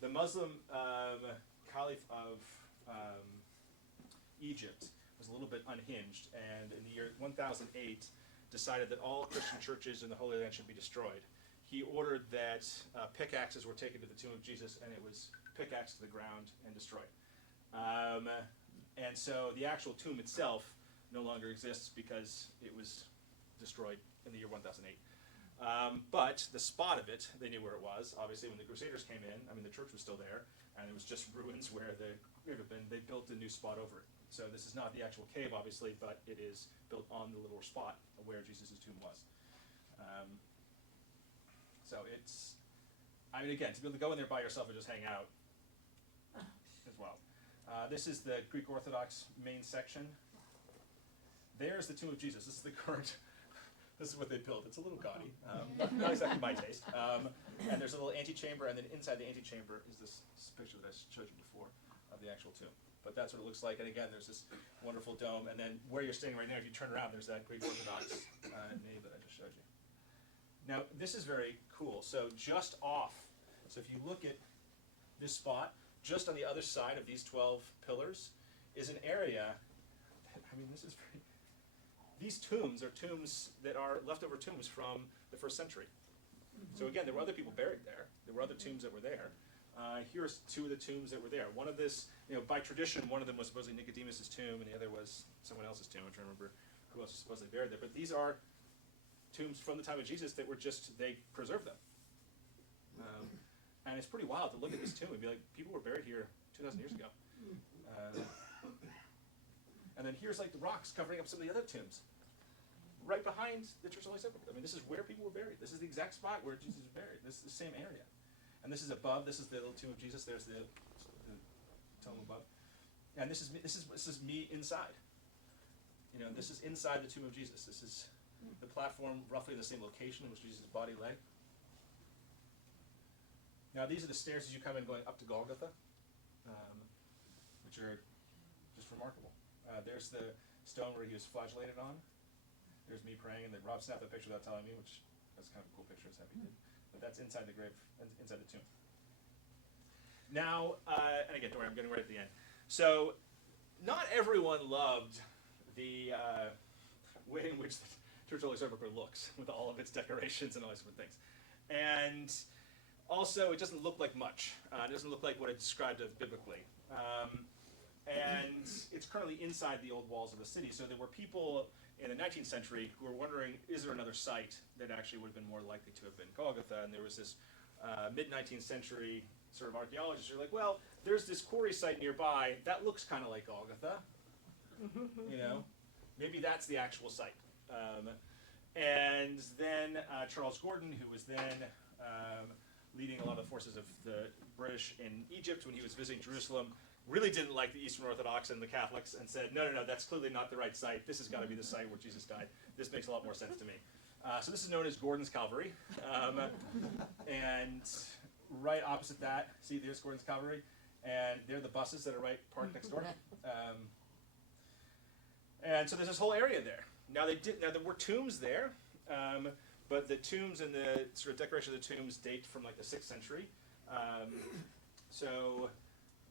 The Muslim Caliph of Egypt was a little bit unhinged, and in the year 1008 decided that all Christian churches in the Holy Land should be destroyed. He ordered that pickaxes were taken to the tomb of Jesus, and it was pickaxed to the ground and destroyed. And so the actual tomb itself no longer exists because it was destroyed in the year 1008. But the spot of it, they knew where it was. Obviously, when the Crusaders came in, the church was still there, and it was just ruins where the grave had been. They built a new spot over it. So this is not the actual cave, obviously, but it is built on the little spot where Jesus' tomb was. So it's, again, to be able to go in there by yourself and just hang out as well. This is the Greek Orthodox main section. There's the tomb of Jesus. This is the current, this is what they built. It's a little gaudy, not exactly my taste. And there's a little antechamber, and then inside the antechamber is this picture that I showed you before of the actual tomb. But that's what it looks like, and again, there's this wonderful dome, and then where you're standing right now, if you turn around, there's that Greek Orthodox nave that I just showed you. Now, this is very cool. So just off, so if you look at this spot, just on the other side of these 12 pillars is an area that, this is very, these tombs are tombs that are leftover tombs from the 1st century. So again, there were other people buried there. There were other tombs that were there. Here's 2 of the tombs that were there. One of this, by tradition, one of them was supposedly Nicodemus' tomb, and the other was someone else's tomb. I'm trying to remember who else was supposedly buried there. But these are tombs from the time of Jesus that were they preserved them. And it's pretty wild to look at this tomb and be like, people were buried here 2,000 years ago. And then here's the rocks covering up some of the other tombs. Right behind the Church of the Holy Sepulchre. This is where people were buried. This is the exact spot where Jesus was buried. This is the same area. And this is above. This is the little tomb of Jesus. There's the tomb above. And this is me inside. This is inside the tomb of Jesus. This is the platform roughly in the same location in which Jesus' body lay. Now these are the stairs as you come in going up to Golgotha, which are just remarkable. There's the stone where he was flagellated on. There's me praying, and then Rob snapped that picture without telling me, which that's kind of a cool picture. It's happy he did. But that's inside the grave, inside the tomb. Now, and again, don't worry, I'm getting right at the end. So, not everyone loved the way in which the Church of the Holy Sepulchre looks, with all of its decorations and all these different things. And also, it doesn't look like much. It doesn't look like what it's described as biblically. And it's currently inside the old walls of the city. So there were people in the 19th century who were wondering, is there another site that actually would have been more likely to have been Golgotha? And there was this mid-19th century sort of archaeologists who are like, well, there's this quarry site nearby. That looks kind of like Golgotha. You know, maybe that's the actual site. And then Charles Gordon, who was then leading a lot of the forces of the British in Egypt when he was visiting Jerusalem, really didn't like the Eastern Orthodox and the Catholics and said, no, that's clearly not the right site. This has got to be the site where Jesus died. This makes a lot more sense to me. So this is known as Gordon's Calvary. And right opposite that, see, there's Gordon's Calvary. And there are the buses that are right parked next door. And so there's this whole area there. Now there were tombs there, but the tombs and the sort of decoration of the tombs date from like the 6th century. So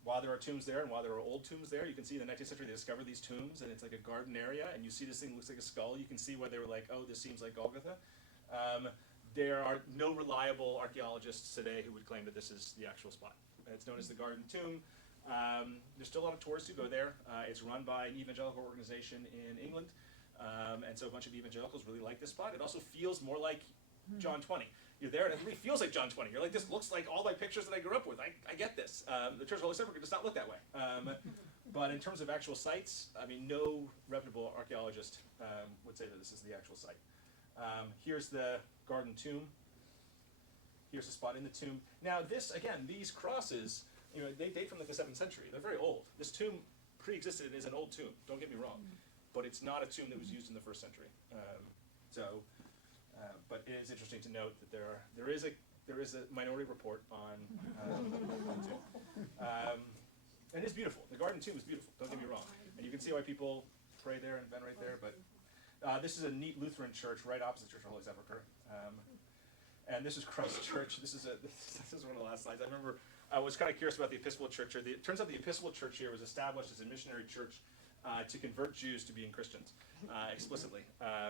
while there are tombs there and while there are old tombs there, you can see in the 19th century they discovered these tombs, and it's like a garden area, and you see this thing looks like a skull. You can see why they were like, oh, this seems like Golgotha. There are no reliable archaeologists today who would claim that this is the actual spot. It's known as the Garden Tomb. There's still a lot of tourists who go there. It's run by an evangelical organization in England, and so a bunch of evangelicals really like this spot. It also feels more like John 20. You're there and it really feels like John 20. You're like, this looks like all my pictures that I grew up with. I get this. The Church of the Holy Sepulchre does not look that way. But in terms of actual sites, I mean, no reputable archaeologist would say that this is the actual site. Here's the Garden Tomb. Here's the spot in the tomb. Now this, again, these crosses, you know, they date from like the 7th century. They're very old. This tomb pre-existed and is an old tomb. Don't get me wrong. But it's not a tomb that was used in the 1st century. But it is interesting to note that there is a minority report on the tomb. And it's beautiful. The Garden Tomb is beautiful. Don't get me wrong. And you can see why people pray there and venerate there. But this is a neat Lutheran church right opposite Church of the Holy Sepulchre. And this is Christ Church. This is one of the last slides. I remember I was kind of curious about the Episcopal Church here. It turns out the Episcopal Church here was established as a missionary church to convert Jews to being Christians explicitly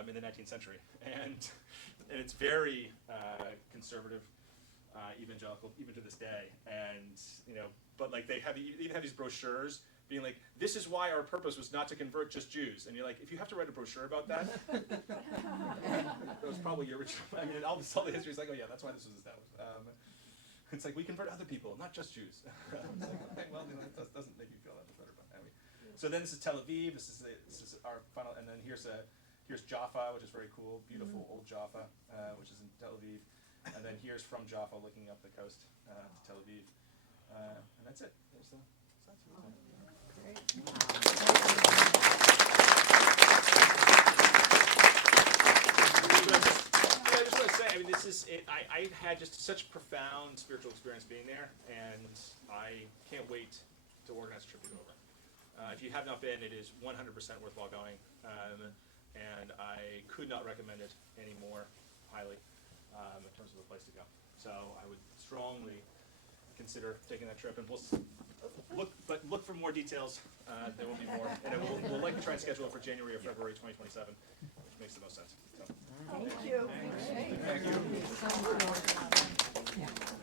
in the 19th century. And it's very conservative, evangelical, even to this day. And, you know, but like they even have these brochures being like, this is why our purpose was not to convert just Jews. And you're like, if you have to write a brochure about that, that was probably your original. I mean, all the history is like, oh yeah, that's why this was established. It's like, we convert other people, not just Jews. It's like, okay, well, you know, that doesn't make you feel that much better. But anyway. So then this is Tel Aviv. This is our final, and then here's Jaffa, which is very cool, beautiful old Jaffa, which is in Tel Aviv. And then here's from Jaffa looking up the coast to Tel Aviv. And that's it. There's the sites. Great. I just want to say, I mean, this is it. I had just such profound spiritual experience being there, and I can't wait to organize a trip to go over. If you have not been, it is 100% worthwhile going, and I could not recommend it any more highly in terms of a place to go. So I would strongly consider taking that trip, and we'll look for more details. There will be more, and we'll likely try and schedule it for January or February 2027, which makes the most sense. So. Thank you. Thank you. Thank you.